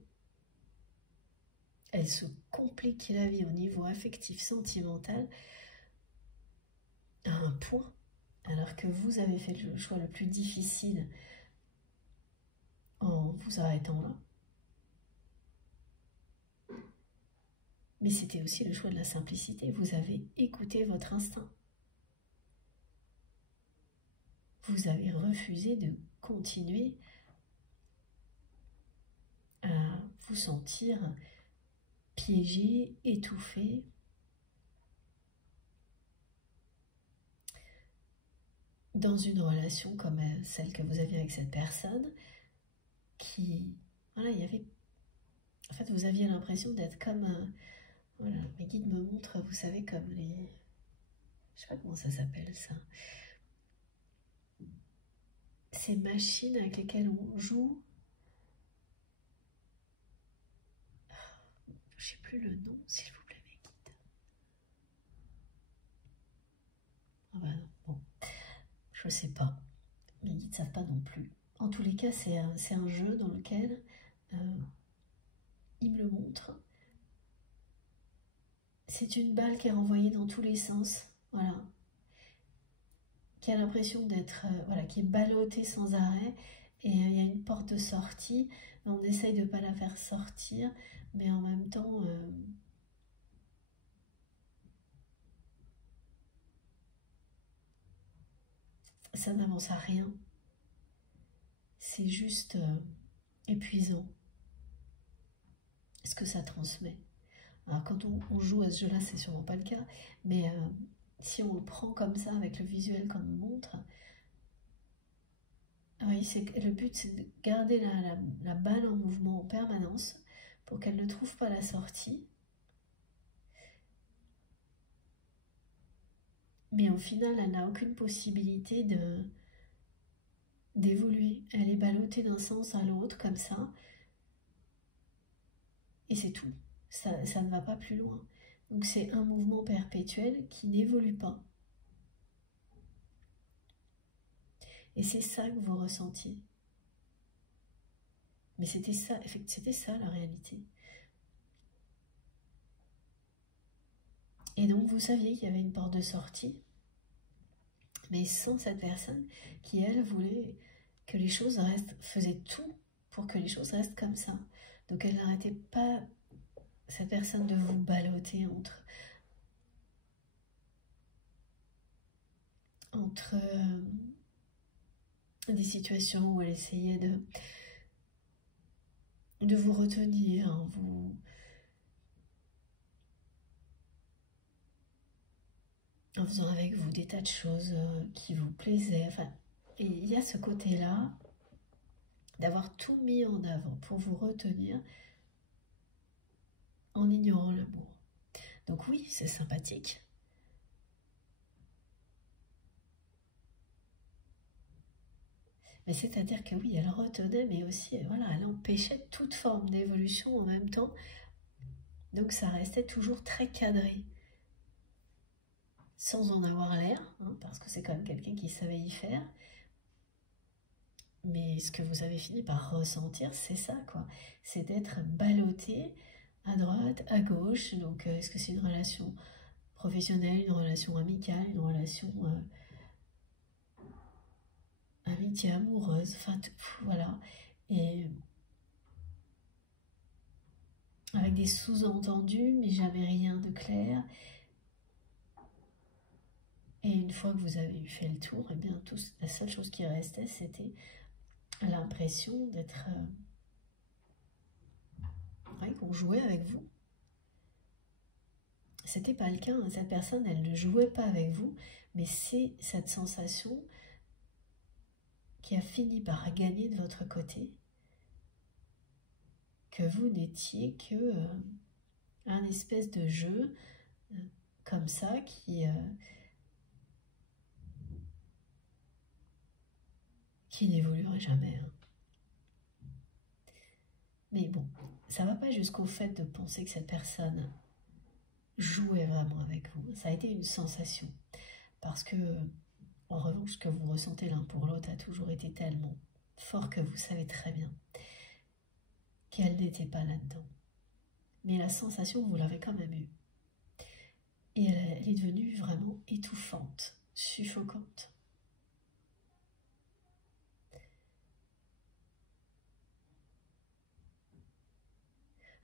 Elle se complique la vie au niveau affectif, sentimental, à un point, alors que vous avez fait le choix le plus difficile en vous arrêtant là. Mais c'était aussi le choix de la simplicité. Vous avez écouté votre instinct. Vous avez refusé de continuer à vous sentir piégé, étouffé. Dans une relation comme celle que vous aviez avec cette personne, qui, voilà, il y avait, en fait, vous aviez l'impression d'être comme, voilà, mes guides me montrent, vous savez, comme les, je sais pas comment ça s'appelle ça, ces machines avec lesquelles on joue, je sais plus le nom, s'il vous plaît, mes guides. Ah bah non, bon, je sais pas, mes guides savent pas non plus. En tous les cas, c'est un jeu dans lequel il me le montre. C'est une balle qui est renvoyée dans tous les sens, voilà, qui a l'impression d'être, voilà, qui est ballottée sans arrêt, et il y a une porte de sortie, on essaye de ne pas la faire sortir, mais en même temps, ça n'avance à rien, c'est juste épuisant, ce que ça transmet. Alors quand on joue à ce jeu-là, c'est sûrement pas le cas, mais si on le prend comme ça, avec le visuel qu'on nous montre, oui, le but, c'est de garder la balle en mouvement en permanence pour qu'elle ne trouve pas la sortie. Mais au final, elle n'a aucune possibilité d'évoluer. Elle est ballottée d'un sens à l'autre, comme ça. Et c'est tout. Ça ne va pas plus loin. Donc c'est un mouvement perpétuel qui n'évolue pas. Et c'est ça que vous ressentiez. Mais c'était ça la réalité. Et donc vous saviez qu'il y avait une porte de sortie, mais sans cette personne qui, elle, voulait que les choses restent, faisait tout pour que les choses restent comme ça. Donc elle n'arrêtait pas, cette personne, de vous balloter entre des situations où elle essayait de vous retenir, en faisant avec vous des tas de choses qui vous plaisaient. Enfin, et il y a ce côté-là d'avoir tout mis en avant pour vous retenir en ignorant l'amour. Donc oui, c'est sympathique. Mais c'est-à-dire que oui, elle retenait, mais aussi, voilà, elle empêchait toute forme d'évolution en même temps. Donc ça restait toujours très cadré. Sans en avoir l'air, hein, parce que c'est quand même quelqu'un qui savait y faire. Mais ce que vous avez fini par ressentir, c'est ça, quoi. C'est d'être ballotté à droite, à gauche. Donc, est-ce que c'est une relation professionnelle, une relation amicale, une relation amitié, amoureuse, enfin, voilà. Et avec des sous-entendus, mais jamais rien de clair. Et une fois que vous avez fait le tour, et bien, la seule chose qui restait, c'était l'impression d'être... qu'on jouait avec vous. C'était pas le cas, hein. Cette personne, elle ne jouait pas avec vous, mais c'est cette sensation qui a fini par gagner de votre côté, que vous n'étiez que un espèce de jeu comme ça qui n'évoluerait jamais. Hein. Mais bon, ça ne va pas jusqu'au fait de penser que cette personne jouait vraiment avec vous. Ça a été une sensation. Parce que, en revanche, ce que vous ressentez l'un pour l'autre a toujours été tellement fort que vous savez très bien qu'elle n'était pas là-dedans. Mais la sensation, vous l'avez quand même eue. Et elle est devenue vraiment étouffante, suffocante.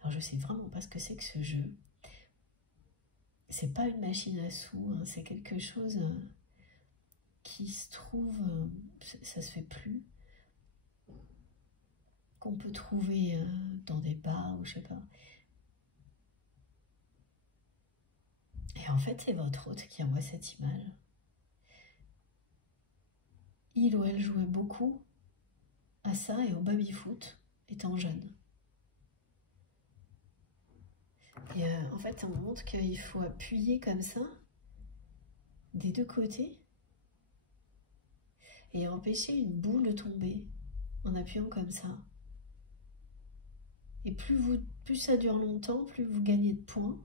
Alors je sais vraiment pas ce que c'est que ce jeu. C'est pas une machine à sous, hein, c'est quelque chose qui se trouve, ça se fait plus, qu'on peut trouver dans des bars ou je sais pas. Et en fait, c'est votre hôte qui envoie cette image. Il ou elle jouait beaucoup à ça et au baby-foot, étant jeune. Et en fait, on montre qu'il faut appuyer comme ça, des deux côtés, et empêcher une boule de tomber en appuyant comme ça. Et plus ça dure longtemps, plus vous gagnez de points.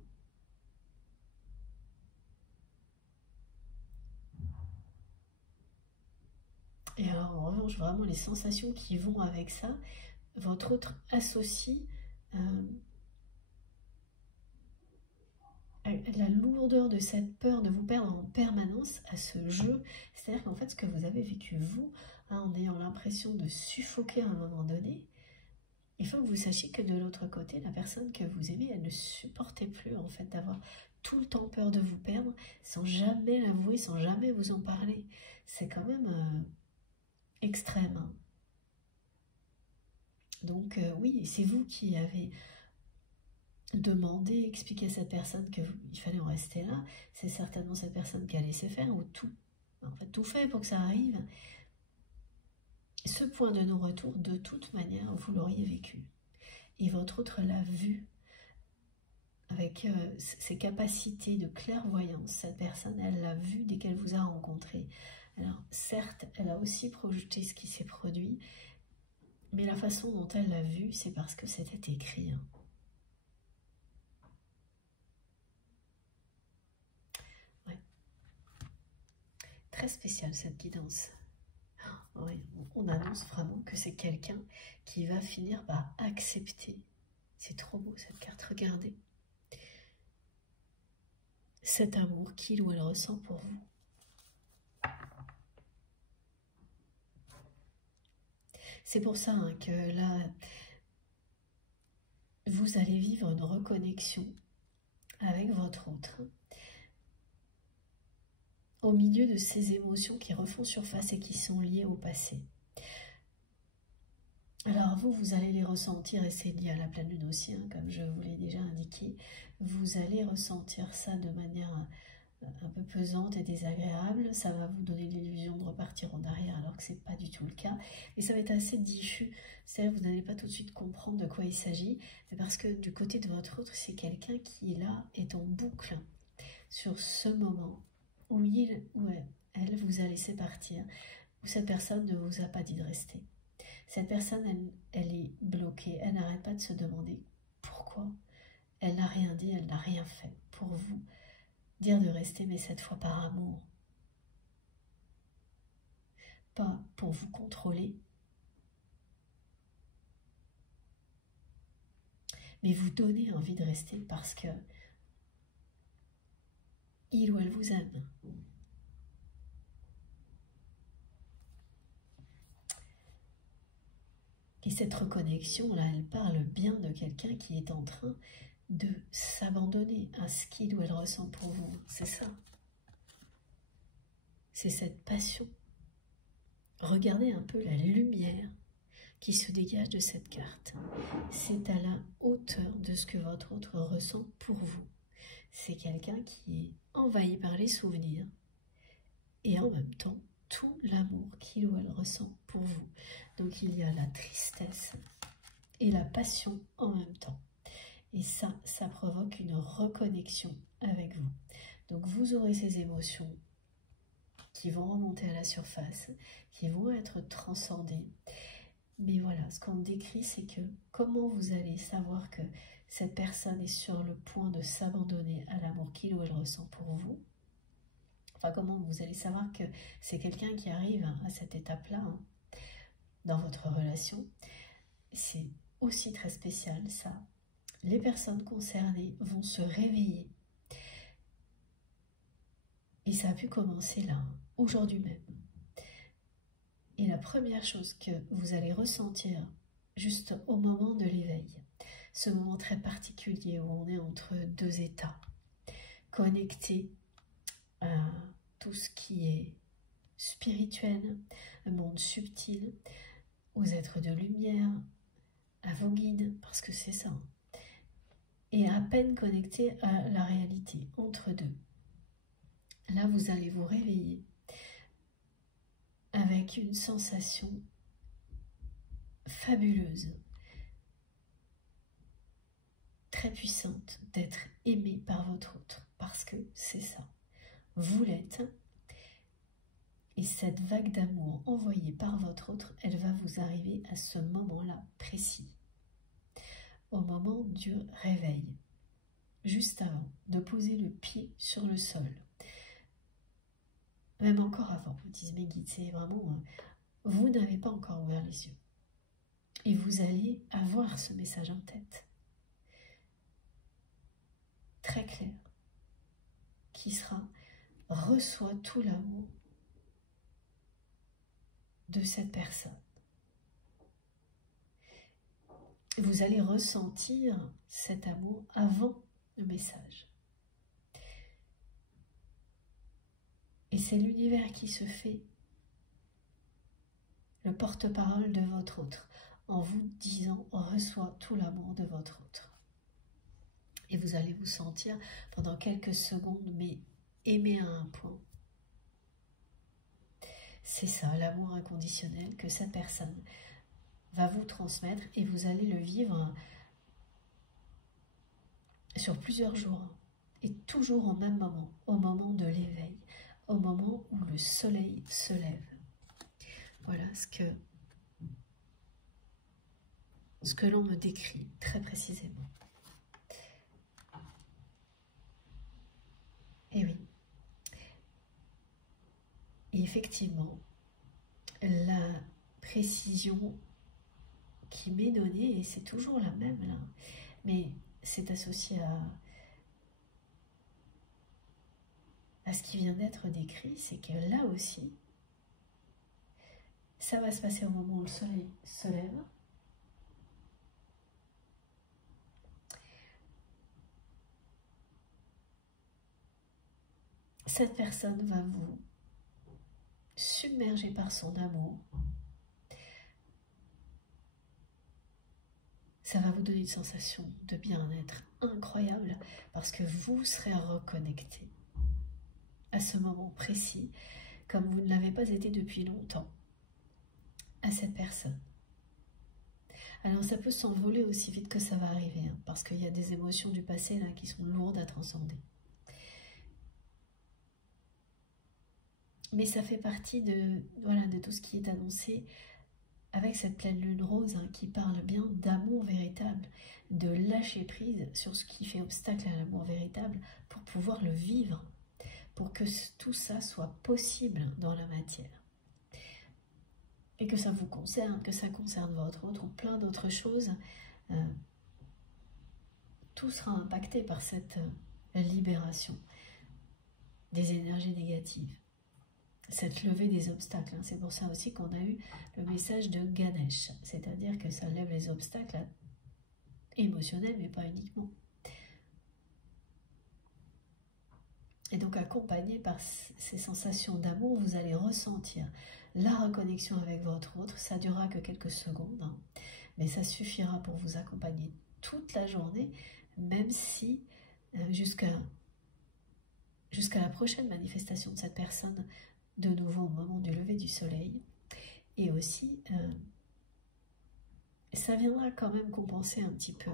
Et alors, en revanche, vraiment les sensations qui vont avec ça, votre autre associe la lourdeur de cette peur de vous perdre en permanence à ce jeu. C'est-à-dire qu'en fait, ce que vous avez vécu, vous, hein, en ayant l'impression de suffoquer à un moment donné, il faut que vous sachiez que de l'autre côté, la personne que vous aimez, elle ne supportait plus en fait d'avoir tout le temps peur de vous perdre, sans jamais l'avouer, sans jamais vous en parler. C'est quand même extrême. Hein. Donc oui, c'est vous qui avez demandé, expliqué à cette personne qu'il fallait en rester là. C'est certainement cette personne qui a laissé faire, ou tout fait pour que ça arrive. Ce point de non-retour, de toute manière, vous l'auriez vécu. Et votre autre l'a vu. Avec ses capacités de clairvoyance, cette personne, elle l'a vu dès qu'elle vous a rencontré. Alors, certes, elle a aussi projeté ce qui s'est produit, mais la façon dont elle l'a vu, c'est parce que c'était écrit. Hein. Ouais. Très spéciale cette guidance. Ouais, on annonce vraiment que c'est quelqu'un qui va finir par accepter. C'est trop beau cette carte, regardez. Cet amour qu'il ou elle ressent pour vous. C'est pour ça hein, que là, vous allez vivre une reconnexion avec votre autre. Au milieu de ces émotions qui refont surface et qui sont liées au passé. Alors vous allez les ressentir, et c'est lié à la pleine lune aussi, hein, comme je vous l'ai déjà indiqué. Vous allez ressentir ça de manière un peu pesante et désagréable. Ça va vous donner l'illusion de repartir en arrière alors que ce n'est pas du tout le cas. Et ça va être assez diffus, c'est-à-dire que vous n'allez pas tout de suite comprendre de quoi il s'agit, mais parce que du côté de votre autre, c'est quelqu'un qui là est en boucle sur ce moment où il ou elle vous a laissé partir. ou cette personne ne vous a pas dit de rester. Cette personne, elle est bloquée, elle n'arrête pas de se demander pourquoi. Elle n'a rien dit, elle n'a rien fait pour vous dire de rester, mais cette fois par amour. Pas pour vous contrôler, mais vous donner envie de rester parce que il ou elle vous aime. Et cette reconnexion-là, elle parle bien de quelqu'un qui est en train de s'abandonner à ce qu'il ou elle ressent pour vous. C'est ça. C'est cette passion. Regardez un peu la lumière qui se dégage de cette carte. C'est à la hauteur de ce que votre autre ressent pour vous. C'est quelqu'un qui est envahi par les souvenirs et en même temps tout l'amour qu'il ou elle ressent pour vous. Donc il y a la tristesse et la passion en même temps. Et ça provoque une reconnexion avec vous. Donc vous aurez ces émotions qui vont remonter à la surface, qui vont être transcendées. Mais voilà, ce qu'on décrit, c'est que comment vous allez savoir que cette personne est sur le point de s'abandonner à l'amour qu'il ou elle ressent pour vous. Enfin, comment vous allez savoir que c'est quelqu'un qui arrive à cette étape-là dans votre relation. C'est aussi très spécial, ça. Les personnes concernées vont se réveiller. Et ça a pu commencer là, aujourd'hui même. Et la première chose que vous allez ressentir juste au moment de l'éveil, ce moment très particulier où on est entre deux états, connecté à tout ce qui est spirituel, un monde subtil, aux êtres de lumière, à vos guides, parce que c'est ça, et à peine connecté à la réalité, entre deux. Là, vous allez vous réveiller avec une sensation fabuleuse, très puissante, d'être aimé par votre autre, parce que c'est ça. Vous l'êtes, et cette vague d'amour envoyée par votre autre, elle va vous arriver à ce moment-là précis, au moment du réveil, juste avant de poser le pied sur le sol. Même encore avant, me disent mes guides, c'est vraiment, vous n'avez pas encore ouvert les yeux. Et vous allez avoir ce message en tête, très clair, qui sera « Reçois tout l'amour de cette personne ». Vous allez ressentir cet amour avant le message. Et c'est l'univers qui se fait le porte-parole de votre autre, en vous disant « Reçois tout l'amour de votre autre ». Et vous allez vous sentir pendant quelques secondes, mais aimé à un point. C'est ça, l'amour inconditionnel que cette personne va vous transmettre et vous allez le vivre sur plusieurs jours et toujours au même moment, au moment de l'éveil, au moment où le soleil se lève. Voilà ce que l'on me décrit très précisément. Et oui. Et effectivement, la précision qui m'est donnée, et c'est toujours la même là, mais c'est associé à ce qui vient d'être décrit, c'est que là aussi, ça va se passer au moment où le soleil se lève. Cette personne va vous submerger par son amour. Ça va vous donner une sensation de bien-être incroyable parce que vous serez reconnecté à ce moment précis, comme vous ne l'avez pas été depuis longtemps, à cette personne. Alors ça peut s'envoler aussi vite que ça va arriver, hein, parce qu'il y a des émotions du passé là qui sont lourdes à transcender. Mais ça fait partie de, voilà, de tout ce qui est annoncé avec cette pleine lune rose hein, qui parle bien d'amour véritable, de lâcher prise sur ce qui fait obstacle à l'amour véritable pour pouvoir le vivre, pour que tout ça soit possible dans la matière. Et que ça vous concerne, que ça concerne votre autre ou plein d'autres choses, tout sera impacté par cette libération des énergies négatives, cette levée des obstacles. Hein. C'est pour ça aussi qu'on a eu le message de Ganesh, c'est-à-dire que ça lève les obstacles émotionnels, mais pas uniquement. Et donc accompagné par ces sensations d'amour, vous allez ressentir la reconnexion avec votre autre. Ça ne durera que quelques secondes, hein, mais ça suffira pour vous accompagner toute la journée, même si jusqu'à la prochaine manifestation de cette personne, de nouveau au moment du lever du soleil. Et aussi, ça viendra quand même compenser un petit peu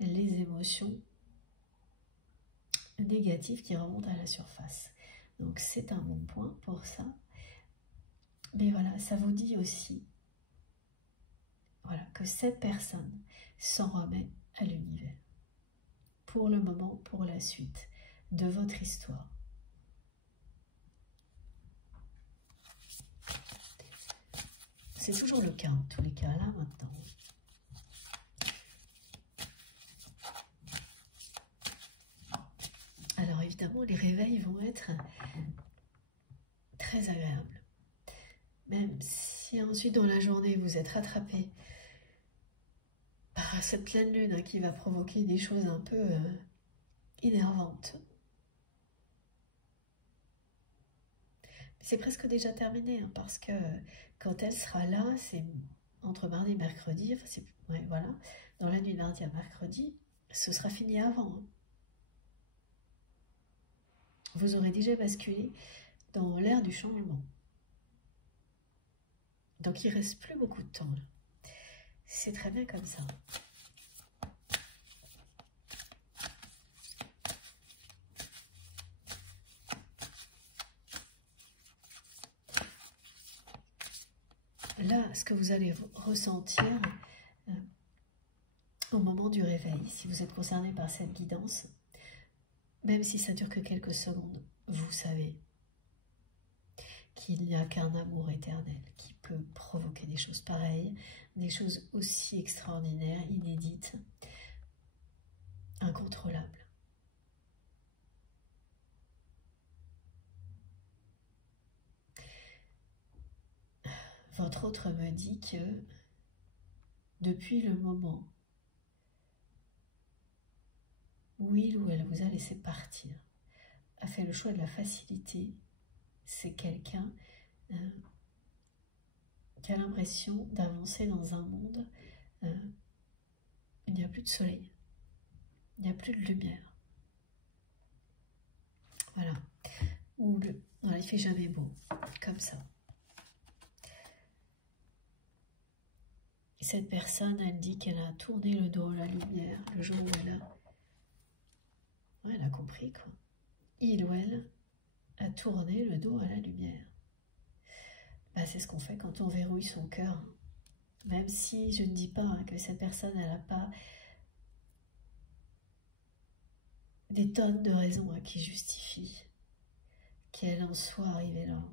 les émotions négatives qui remontent à la surface. Donc c'est un bon point pour ça. Mais voilà, ça vous dit aussi voilà, que cette personne s'en remet à l'univers. Pour le moment, pour la suite de votre histoire. C'est toujours le cas, en tous les cas, là, maintenant. Alors, évidemment, les réveils vont être très agréables. Même si ensuite, dans la journée, vous êtes rattrapé par cette pleine lune hein, qui va provoquer des choses un peu énervantes. C'est presque déjà terminé, hein, parce que quand elle sera là, c'est entre mardi et mercredi, enfin ouais, voilà, dans la nuit de mardi à mercredi, ce sera fini avant. Hein. Vous aurez déjà basculé dans l'ère du changement. Donc il ne reste plus beaucoup de temps. C'est très bien comme ça. Là, ce que vous allez ressentir au moment du réveil, si vous êtes concerné par cette guidance, même si ça dure que quelques secondes, vous savez qu'il n'y a qu'un amour éternel qui peut provoquer des choses pareilles, des choses aussi extraordinaires, inédites, incontrôlables. Votre autre me dit que depuis le moment où il ou elle vous a laissé partir, a fait le choix de la facilité, c'est quelqu'un qui a l'impression d'avancer dans un monde où il n'y a plus de soleil, il n'y a plus de lumière. Voilà. Où voilà, il ne fait jamais beau, comme ça. Et cette personne, elle dit qu'elle a tourné le dos à la lumière le jour où elle a compris, quoi. Il ou elle a tourné le dos à la lumière. Bah, c'est ce qu'on fait quand on verrouille son cœur. Même si je ne dis pas que cette personne, elle n'a pas des tonnes de raisons qui justifient qu'elle en soit arrivée là.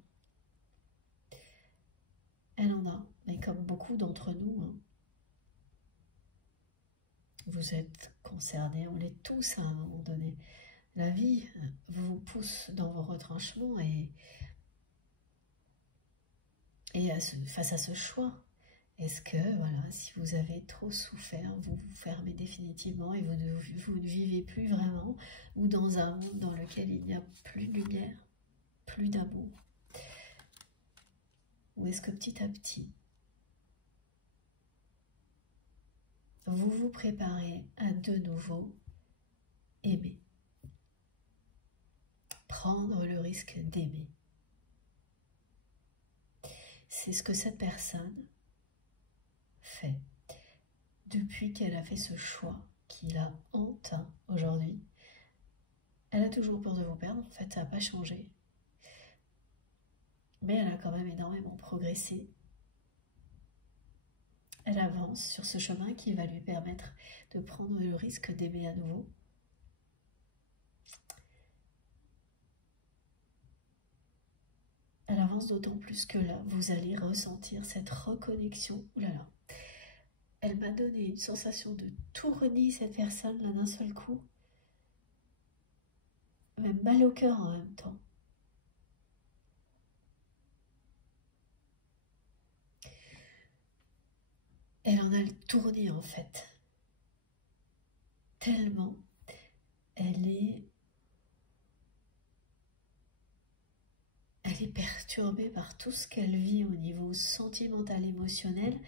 Elle en a, mais comme beaucoup d'entre nous, vous êtes concernés, on l'est tous à un moment donné. La vie vous pousse dans vos retranchements face à ce choix. Est-ce que, voilà, si vous avez trop souffert, vous vous fermez définitivement et vous ne vivez plus vraiment, ou dans un monde dans lequel il n'y a plus de lumière, plus d'amour? Ou est-ce que petit à petit, vous vous préparez à de nouveau aimer, prendre le risque d'aimer? C'est ce que cette personne fait depuis qu'elle a fait ce choix qui la hante aujourd'hui. Elle a toujours peur de vous perdre, en fait ça n'a pas changé. mais elle a quand même énormément progressé. Elle avance sur ce chemin qui va lui permettre de prendre le risque d'aimer à nouveau. Elle avance d'autant plus que là, vous allez ressentir cette reconnexion. Ouh là là. Elle m'a donné une sensation de tout renier cette personne là d'un seul coup. Même mal au cœur en même temps. Elle en a le tournis en fait. Tellement elle est perturbée par tout ce qu'elle vit au niveau sentimental, émotionnel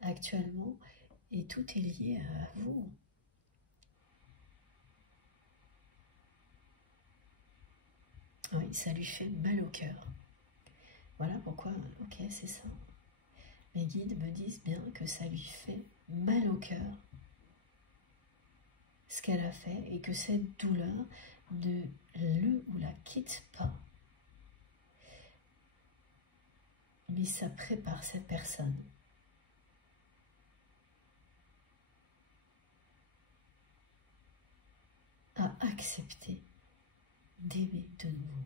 actuellement. Et tout est lié à vous. Oui, ça lui fait mal au cœur. Voilà pourquoi, ok, c'est ça. Mes guides me disent bien que ça lui fait mal au cœur, ce qu'elle a fait, et que cette douleur ne le ou la quitte pas. Mais ça prépare cette personne à accepter d'aimer de nouveau.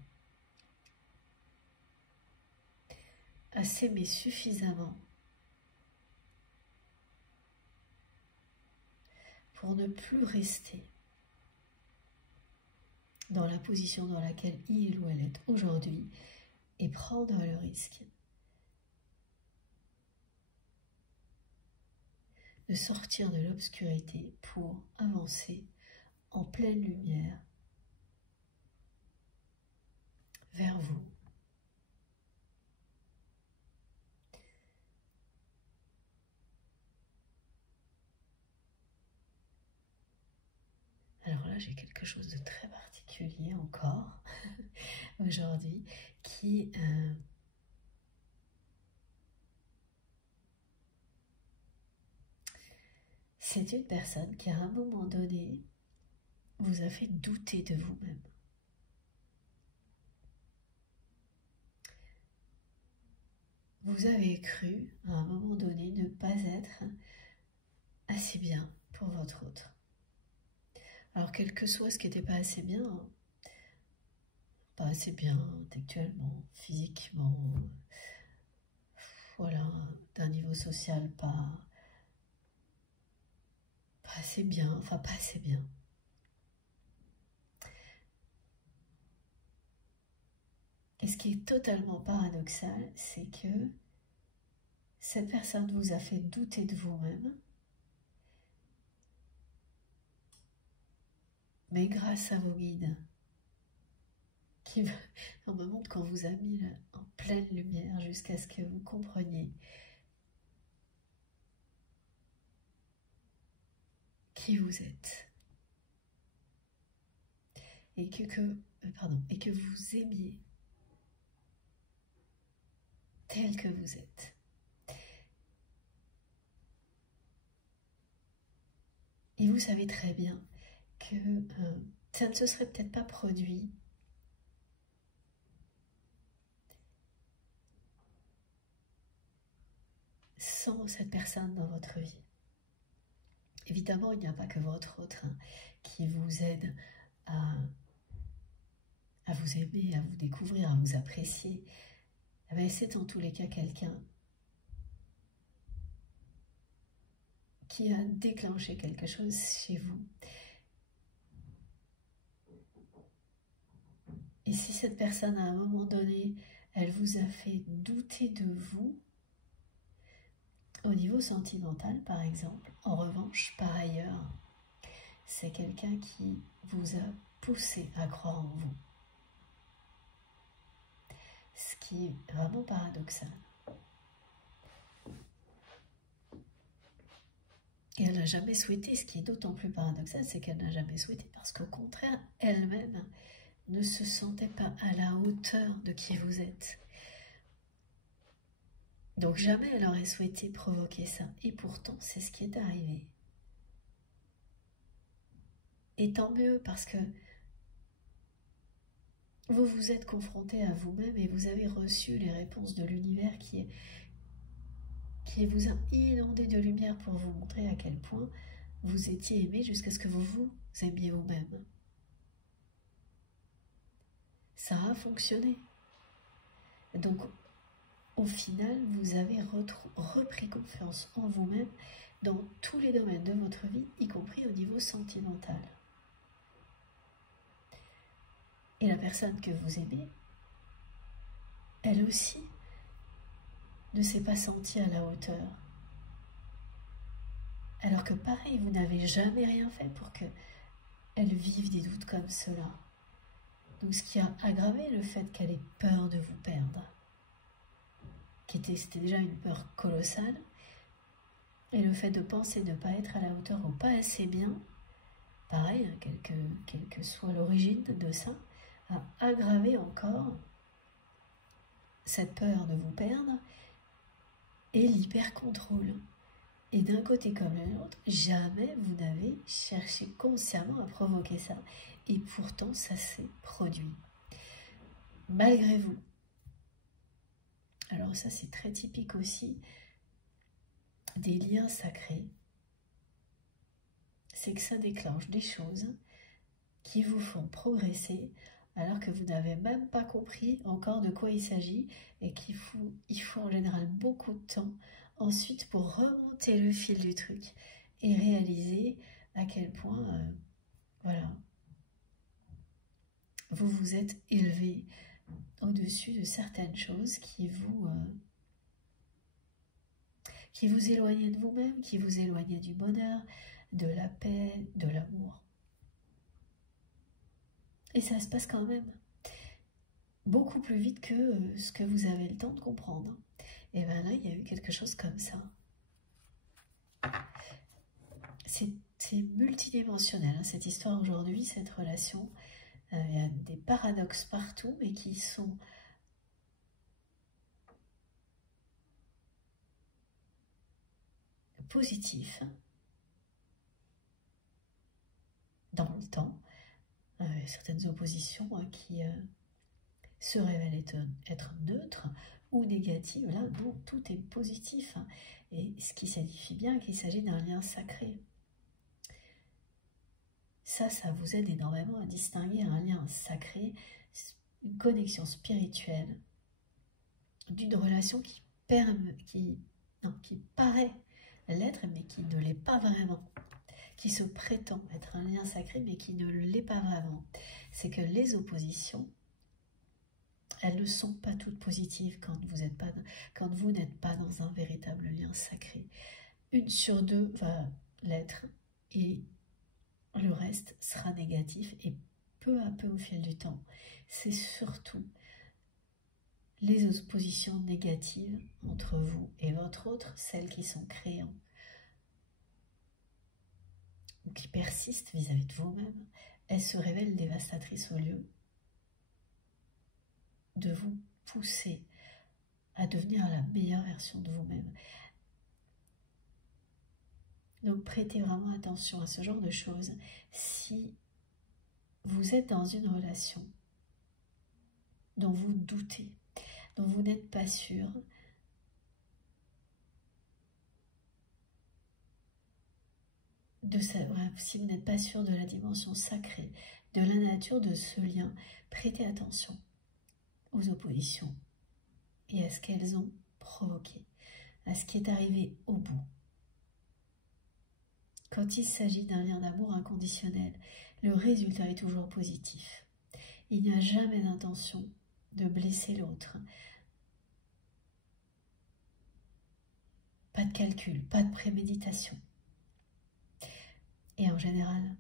À s'aimer suffisamment pour ne plus rester dans la position dans laquelle il ou elle est aujourd'hui et prendre le risque de sortir de l'obscurité pour avancer en pleine lumière vers vous. Alors là, j'ai quelque chose de très particulier encore aujourd'hui qui c'est une personne qui à un moment donné vous a fait douter de vous-même. Vous avez cru à un moment donné ne pas être assez bien pour votre autre. Alors quel que soit ce qui n'était pas assez bien, pas assez bien intellectuellement, physiquement, voilà, d'un niveau social pas assez bien, enfin pas assez bien. Et ce qui est totalement paradoxal, c'est que cette personne vous a fait douter de vous-même, mais grâce à vos guides, qui en moment qu'on vous a mis là, en pleine lumière jusqu'à ce que vous compreniez qui vous êtes et que vous aimiez tel que vous êtes. Et vous savez très bien que ça ne se serait peut-être pas produit sans cette personne dans votre vie. Évidemment, il n'y a pas que votre autre qui vous aide à vous aimer, à vous découvrir, à vous apprécier. Mais c'est en tous les cas quelqu'un qui a déclenché quelque chose chez vous. Et si cette personne, à un moment donné, elle vous a fait douter de vous, au niveau sentimental, par exemple, en revanche, par ailleurs, c'est quelqu'un qui vous a poussé à croire en vous. Ce qui est vraiment paradoxal. Et elle n'a jamais souhaité, ce qui est d'autant plus paradoxal, c'est qu'elle n'a jamais souhaité, parce qu'au contraire, elle-même ne se sentait pas à la hauteur de qui vous êtes. Donc jamais elle aurait souhaité provoquer ça. Et pourtant, c'est ce qui est arrivé. Et tant mieux, parce que vous vous êtes confronté à vous-même et vous avez reçu les réponses de l'univers qui vous a inondé de lumière pour vous montrer à quel point vous étiez aimé jusqu'à ce que vous vous aimiez vous-même. Ça a fonctionné. Donc, au final, vous avez repris confiance en vous-même dans tous les domaines de votre vie, y compris au niveau sentimental. Et la personne que vous aimez, elle aussi, ne s'est pas sentie à la hauteur. Alors que pareil, vous n'avez jamais rien fait pour qu'elle vive des doutes comme cela. Donc ce qui a aggravé le fait qu'elle ait peur de vous perdre. C'était déjà une peur colossale. Et le fait de penser ne pas être à la hauteur ou pas assez bien, pareil, hein, quelle que soit l'origine de ça, a aggravé encore cette peur de vous perdre et l'hyper-contrôle. Et d'un côté comme de l'autre, jamais vous n'avez cherché consciemment à provoquer ça. Et pourtant, ça s'est produit. Malgré vous. Alors ça, c'est très typique aussi des liens sacrés. C'est que ça déclenche des choses qui vous font progresser alors que vous n'avez même pas compris encore de quoi il s'agit et qu'il faut en général beaucoup de temps ensuite pour remonter le fil du truc et réaliser à quel point, voilà, vous vous êtes élevé au-dessus de certaines choses qui vous éloignaient de vous-même, qui vous éloignaient du bonheur, de la paix, de l'amour. Et ça se passe quand même beaucoup plus vite que ce que vous avez le temps de comprendre. Et bien là, il y a eu quelque chose comme ça. C'est multidimensionnel, hein, cette histoire aujourd'hui, cette relation. Il y a des paradoxes partout, mais qui sont positifs dans le temps. Certaines oppositions qui se révèlent être neutres ou négatives. Là, non, tout est positif. Hein, et ce qui signifie bien qu'il s'agit d'un lien sacré. Ça vous aide énormément à distinguer un lien sacré, une connexion spirituelle, d'une relation qui paraît l'être, mais qui ne l'est pas vraiment, qui se prétend être un lien sacré, mais qui ne l'est pas vraiment. C'est que les oppositions, elles ne sont pas toutes positives quand vous n'êtes pas dans un véritable lien sacré. 1 sur 2 va l'être, et le reste sera négatif, et peu à peu au fil du temps, c'est surtout les oppositions négatives entre vous et votre autre, celles qui sont créées ou qui persistent vis-à-vis de vous-même, elles se révèlent dévastatrices au lieu de vous pousser à devenir la meilleure version de vous-même. Donc prêtez vraiment attention à ce genre de choses. Si vous êtes dans une relation dont vous doutez, dont vous n'êtes pas sûr, si vous n'êtes pas sûr de la dimension sacrée, de la nature de ce lien, prêtez attention aux oppositions et à ce qu'elles ont provoqué, à ce qui est arrivé au bout. Quand il s'agit d'un lien d'amour inconditionnel, le résultat est toujours positif. Il n'y a jamais d'intention de blesser l'autre. Pas de calcul, pas de préméditation. Et en général,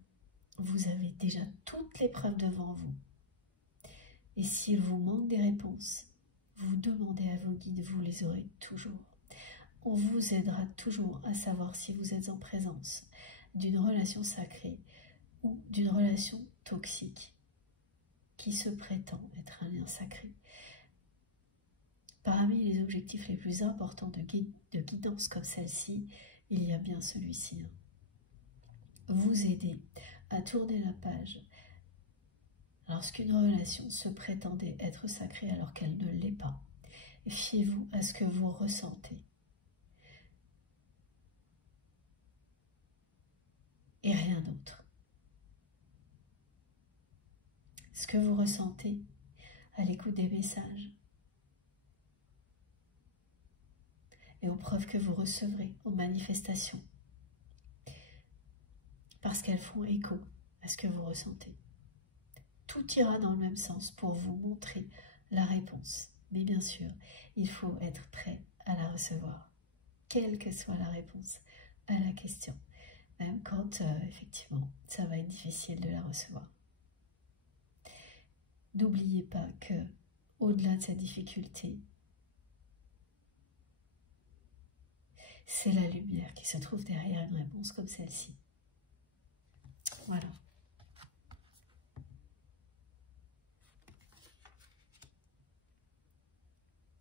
vous avez déjà toutes les preuves devant vous. Et s'il vous manque des réponses, vous demandez à vos guides, vous les aurez toujours. On vous aidera toujours à savoir si vous êtes en présence d'une relation sacrée ou d'une relation toxique qui se prétend être un lien sacré. Parmi les objectifs les plus importants de guidance comme celle-ci, il y a bien celui-ci. Vous aider à tourner la page, Lorsqu'une relation se prétendait être sacrée alors qu'elle ne l'est pas, fiez-vous à ce que vous ressentez. Et rien d'autre. Ce que vous ressentez à l'écoute des messages et aux preuves que vous recevrez, aux manifestations, parce qu'elles font écho à ce que vous ressentez. Tout ira dans le même sens pour vous montrer la réponse. Mais bien sûr, il faut être prêt à la recevoir, quelle que soit la réponse à la question, même quand effectivement ça va être difficile de la recevoir. N'oubliez pas que, au-delà de cette difficulté, c'est la lumière qui se trouve derrière une réponse comme celle-ci. Voilà.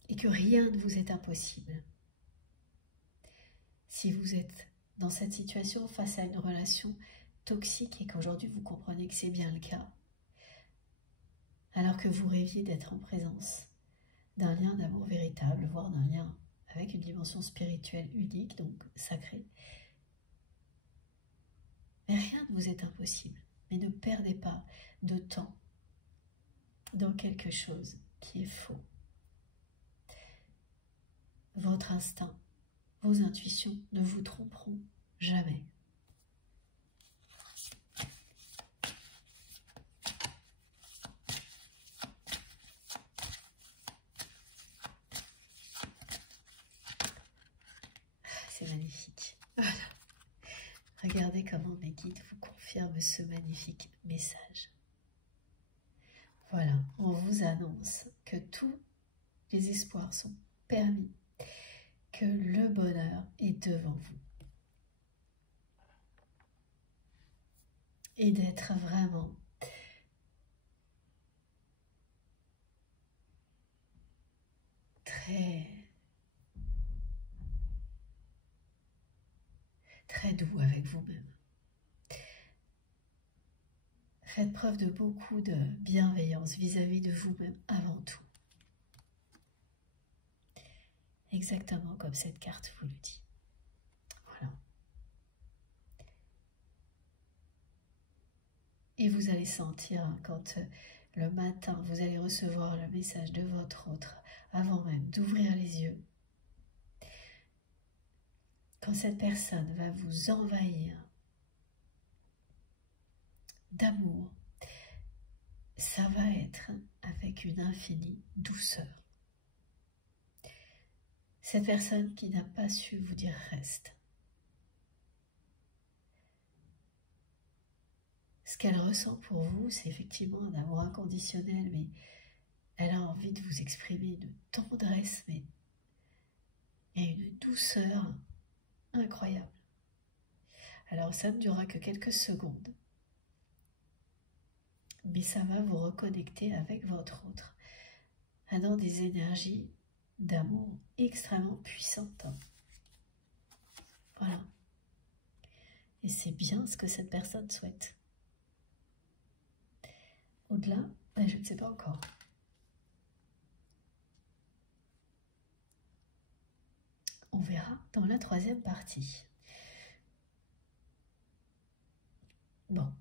Et que rien ne vous est impossible. Si vous êtes dans cette situation face à une relation toxique et qu'aujourd'hui vous comprenez que c'est bien le cas, alors que vous rêviez d'être en présence d'un lien d'amour véritable, voire d'un lien avec une dimension spirituelle unique, donc sacrée, mais rien ne vous est impossible. Mais ne perdez pas de temps dans quelque chose qui est faux. Votre instinct, vos intuitions ne vous tromperont jamais. C'est magnifique. Voilà. Regardez comment mes guides vous confirment ce magnifique message. Voilà, on vous annonce que tous les espoirs sont permis, que le bonheur est devant vous. Et d'être vraiment très doux avec vous-même. Faites preuve de beaucoup de bienveillance vis-à-vis de vous-même avant tout. Exactement comme cette carte vous le dit. Voilà. Et vous allez sentir quand le matin vous allez recevoir le message de votre autre avant même d'ouvrir les yeux. Quand cette personne va vous envahir d'amour, ça va être avec une infinie douceur. Cette personne qui n'a pas su vous dire reste. Ce qu'elle ressent pour vous, c'est effectivement un amour inconditionnel, mais elle a envie de vous exprimer une tendresse, mais et une douceur incroyable. Alors ça ne durera que quelques secondes, mais ça va vous reconnecter avec votre autre, dans des énergies d'amour extrêmement puissantes. Voilà. Et c'est bien ce que cette personne souhaite. Au-delà, je ne sais pas encore. On verra dans la troisième partie. Bon,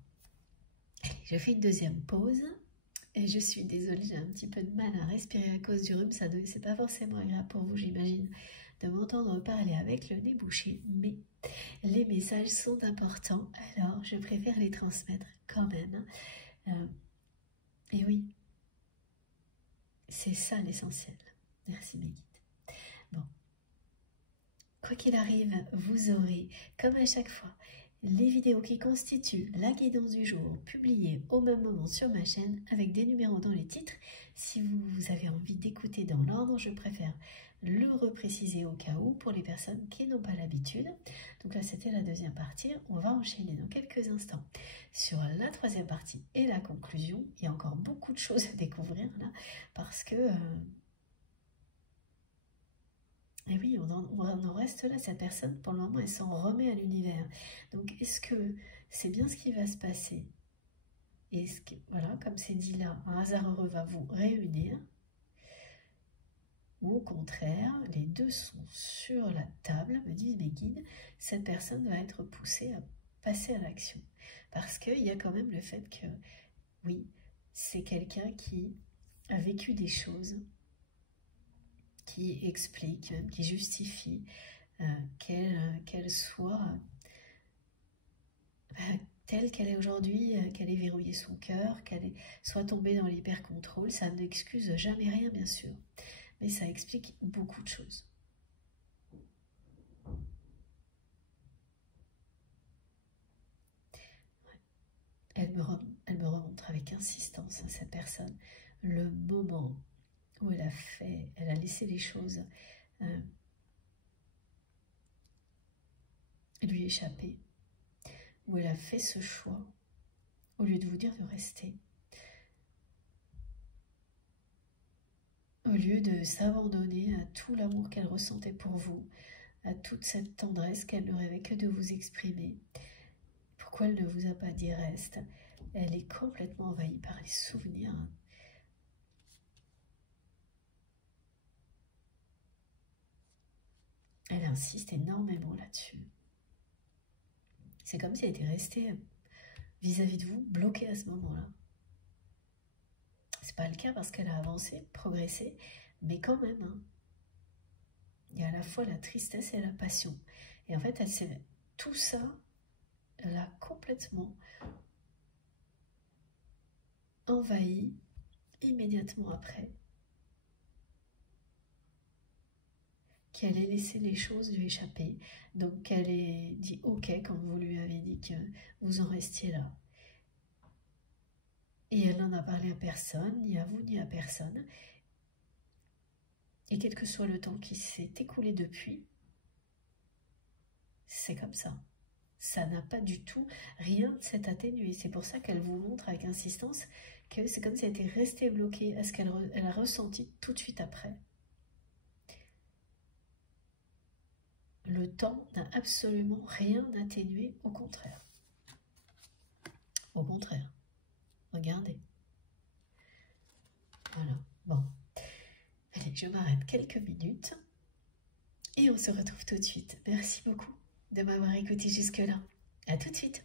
je fais une deuxième pause. Et je suis désolée, j'ai un petit peu de mal à respirer à cause du rhume. C'est pas forcément agréable pour vous, j'imagine, de m'entendre parler avec le nez bouché. Mais les messages sont importants, alors je préfère les transmettre quand même. Et oui, c'est ça l'essentiel. Merci mes guides. Bon, quoi qu'il arrive, vous aurez, comme à chaque fois, les vidéos qui constituent la guidance du jour publiées au même moment sur ma chaîne avec des numéros dans les titres. Si vous avez envie d'écouter dans l'ordre, je préfère le repréciser au cas où pour les personnes qui n'ont pas l'habitude. Donc là, c'était la deuxième partie. On va enchaîner dans quelques instants sur la troisième partie et la conclusion. Il y a encore beaucoup de choses à découvrir là parce que... Et oui, on en reste là, cette personne, pour le moment, elle s'en remet à l'univers. Donc, est-ce que c'est bien ce qui va se passer? Et voilà, comme c'est dit là, un hasard heureux va vous réunir. Ou au contraire, les deux sont sur la table, me disent mes guides, cette personne va être poussée à passer à l'action. Parce qu'il y a quand même le fait que, oui, c'est quelqu'un qui a vécu des choses, qui explique, même qui justifie qu'elle soit telle qu'elle est aujourd'hui, qu'elle ait verrouillé son cœur, qu'elle soit tombée dans l'hyper-contrôle. Ça n'excuse jamais rien, bien sûr, mais ça explique beaucoup de choses. Elle me remontre avec insistance, cette personne, le moment où elle a laissé les choses lui échapper, où elle a fait ce choix, au lieu de vous dire de rester, au lieu de s'abandonner à tout l'amour qu'elle ressentait pour vous, à toute cette tendresse qu'elle ne rêvait que de vous exprimer. Pourquoi elle ne vous a pas dit reste? Elle est complètement envahie par les souvenirs. Elle insiste énormément là-dessus. C'est comme si elle était restée vis-à-vis de vous, bloquée à ce moment-là. C'est pas le cas parce qu'elle a avancé, progressé, mais quand même, hein, il y a à la fois la tristesse et la passion. Et en fait, tout ça, elle a complètement envahi immédiatement après qu'elle ait laissé les choses lui échapper. Donc qu'elle ait dit ok quand vous lui avez dit que vous en restiez là. Et elle n'en a parlé à personne, ni à vous, ni à personne. Et quel que soit le temps qui s'est écoulé depuis, c'est comme ça. Ça n'a pas du tout, rien ne s'est atténué. C'est pour ça qu'elle vous montre avec insistance que c'est comme si elle était restée bloquée à ce qu'elle a ressenti tout de suite après. Le temps n'a absolument rien atténué, au contraire. Au contraire. Regardez. Voilà. Bon. Allez, je m'arrête quelques minutes et on se retrouve tout de suite. Merci beaucoup de m'avoir écouté jusque-là. À tout de suite.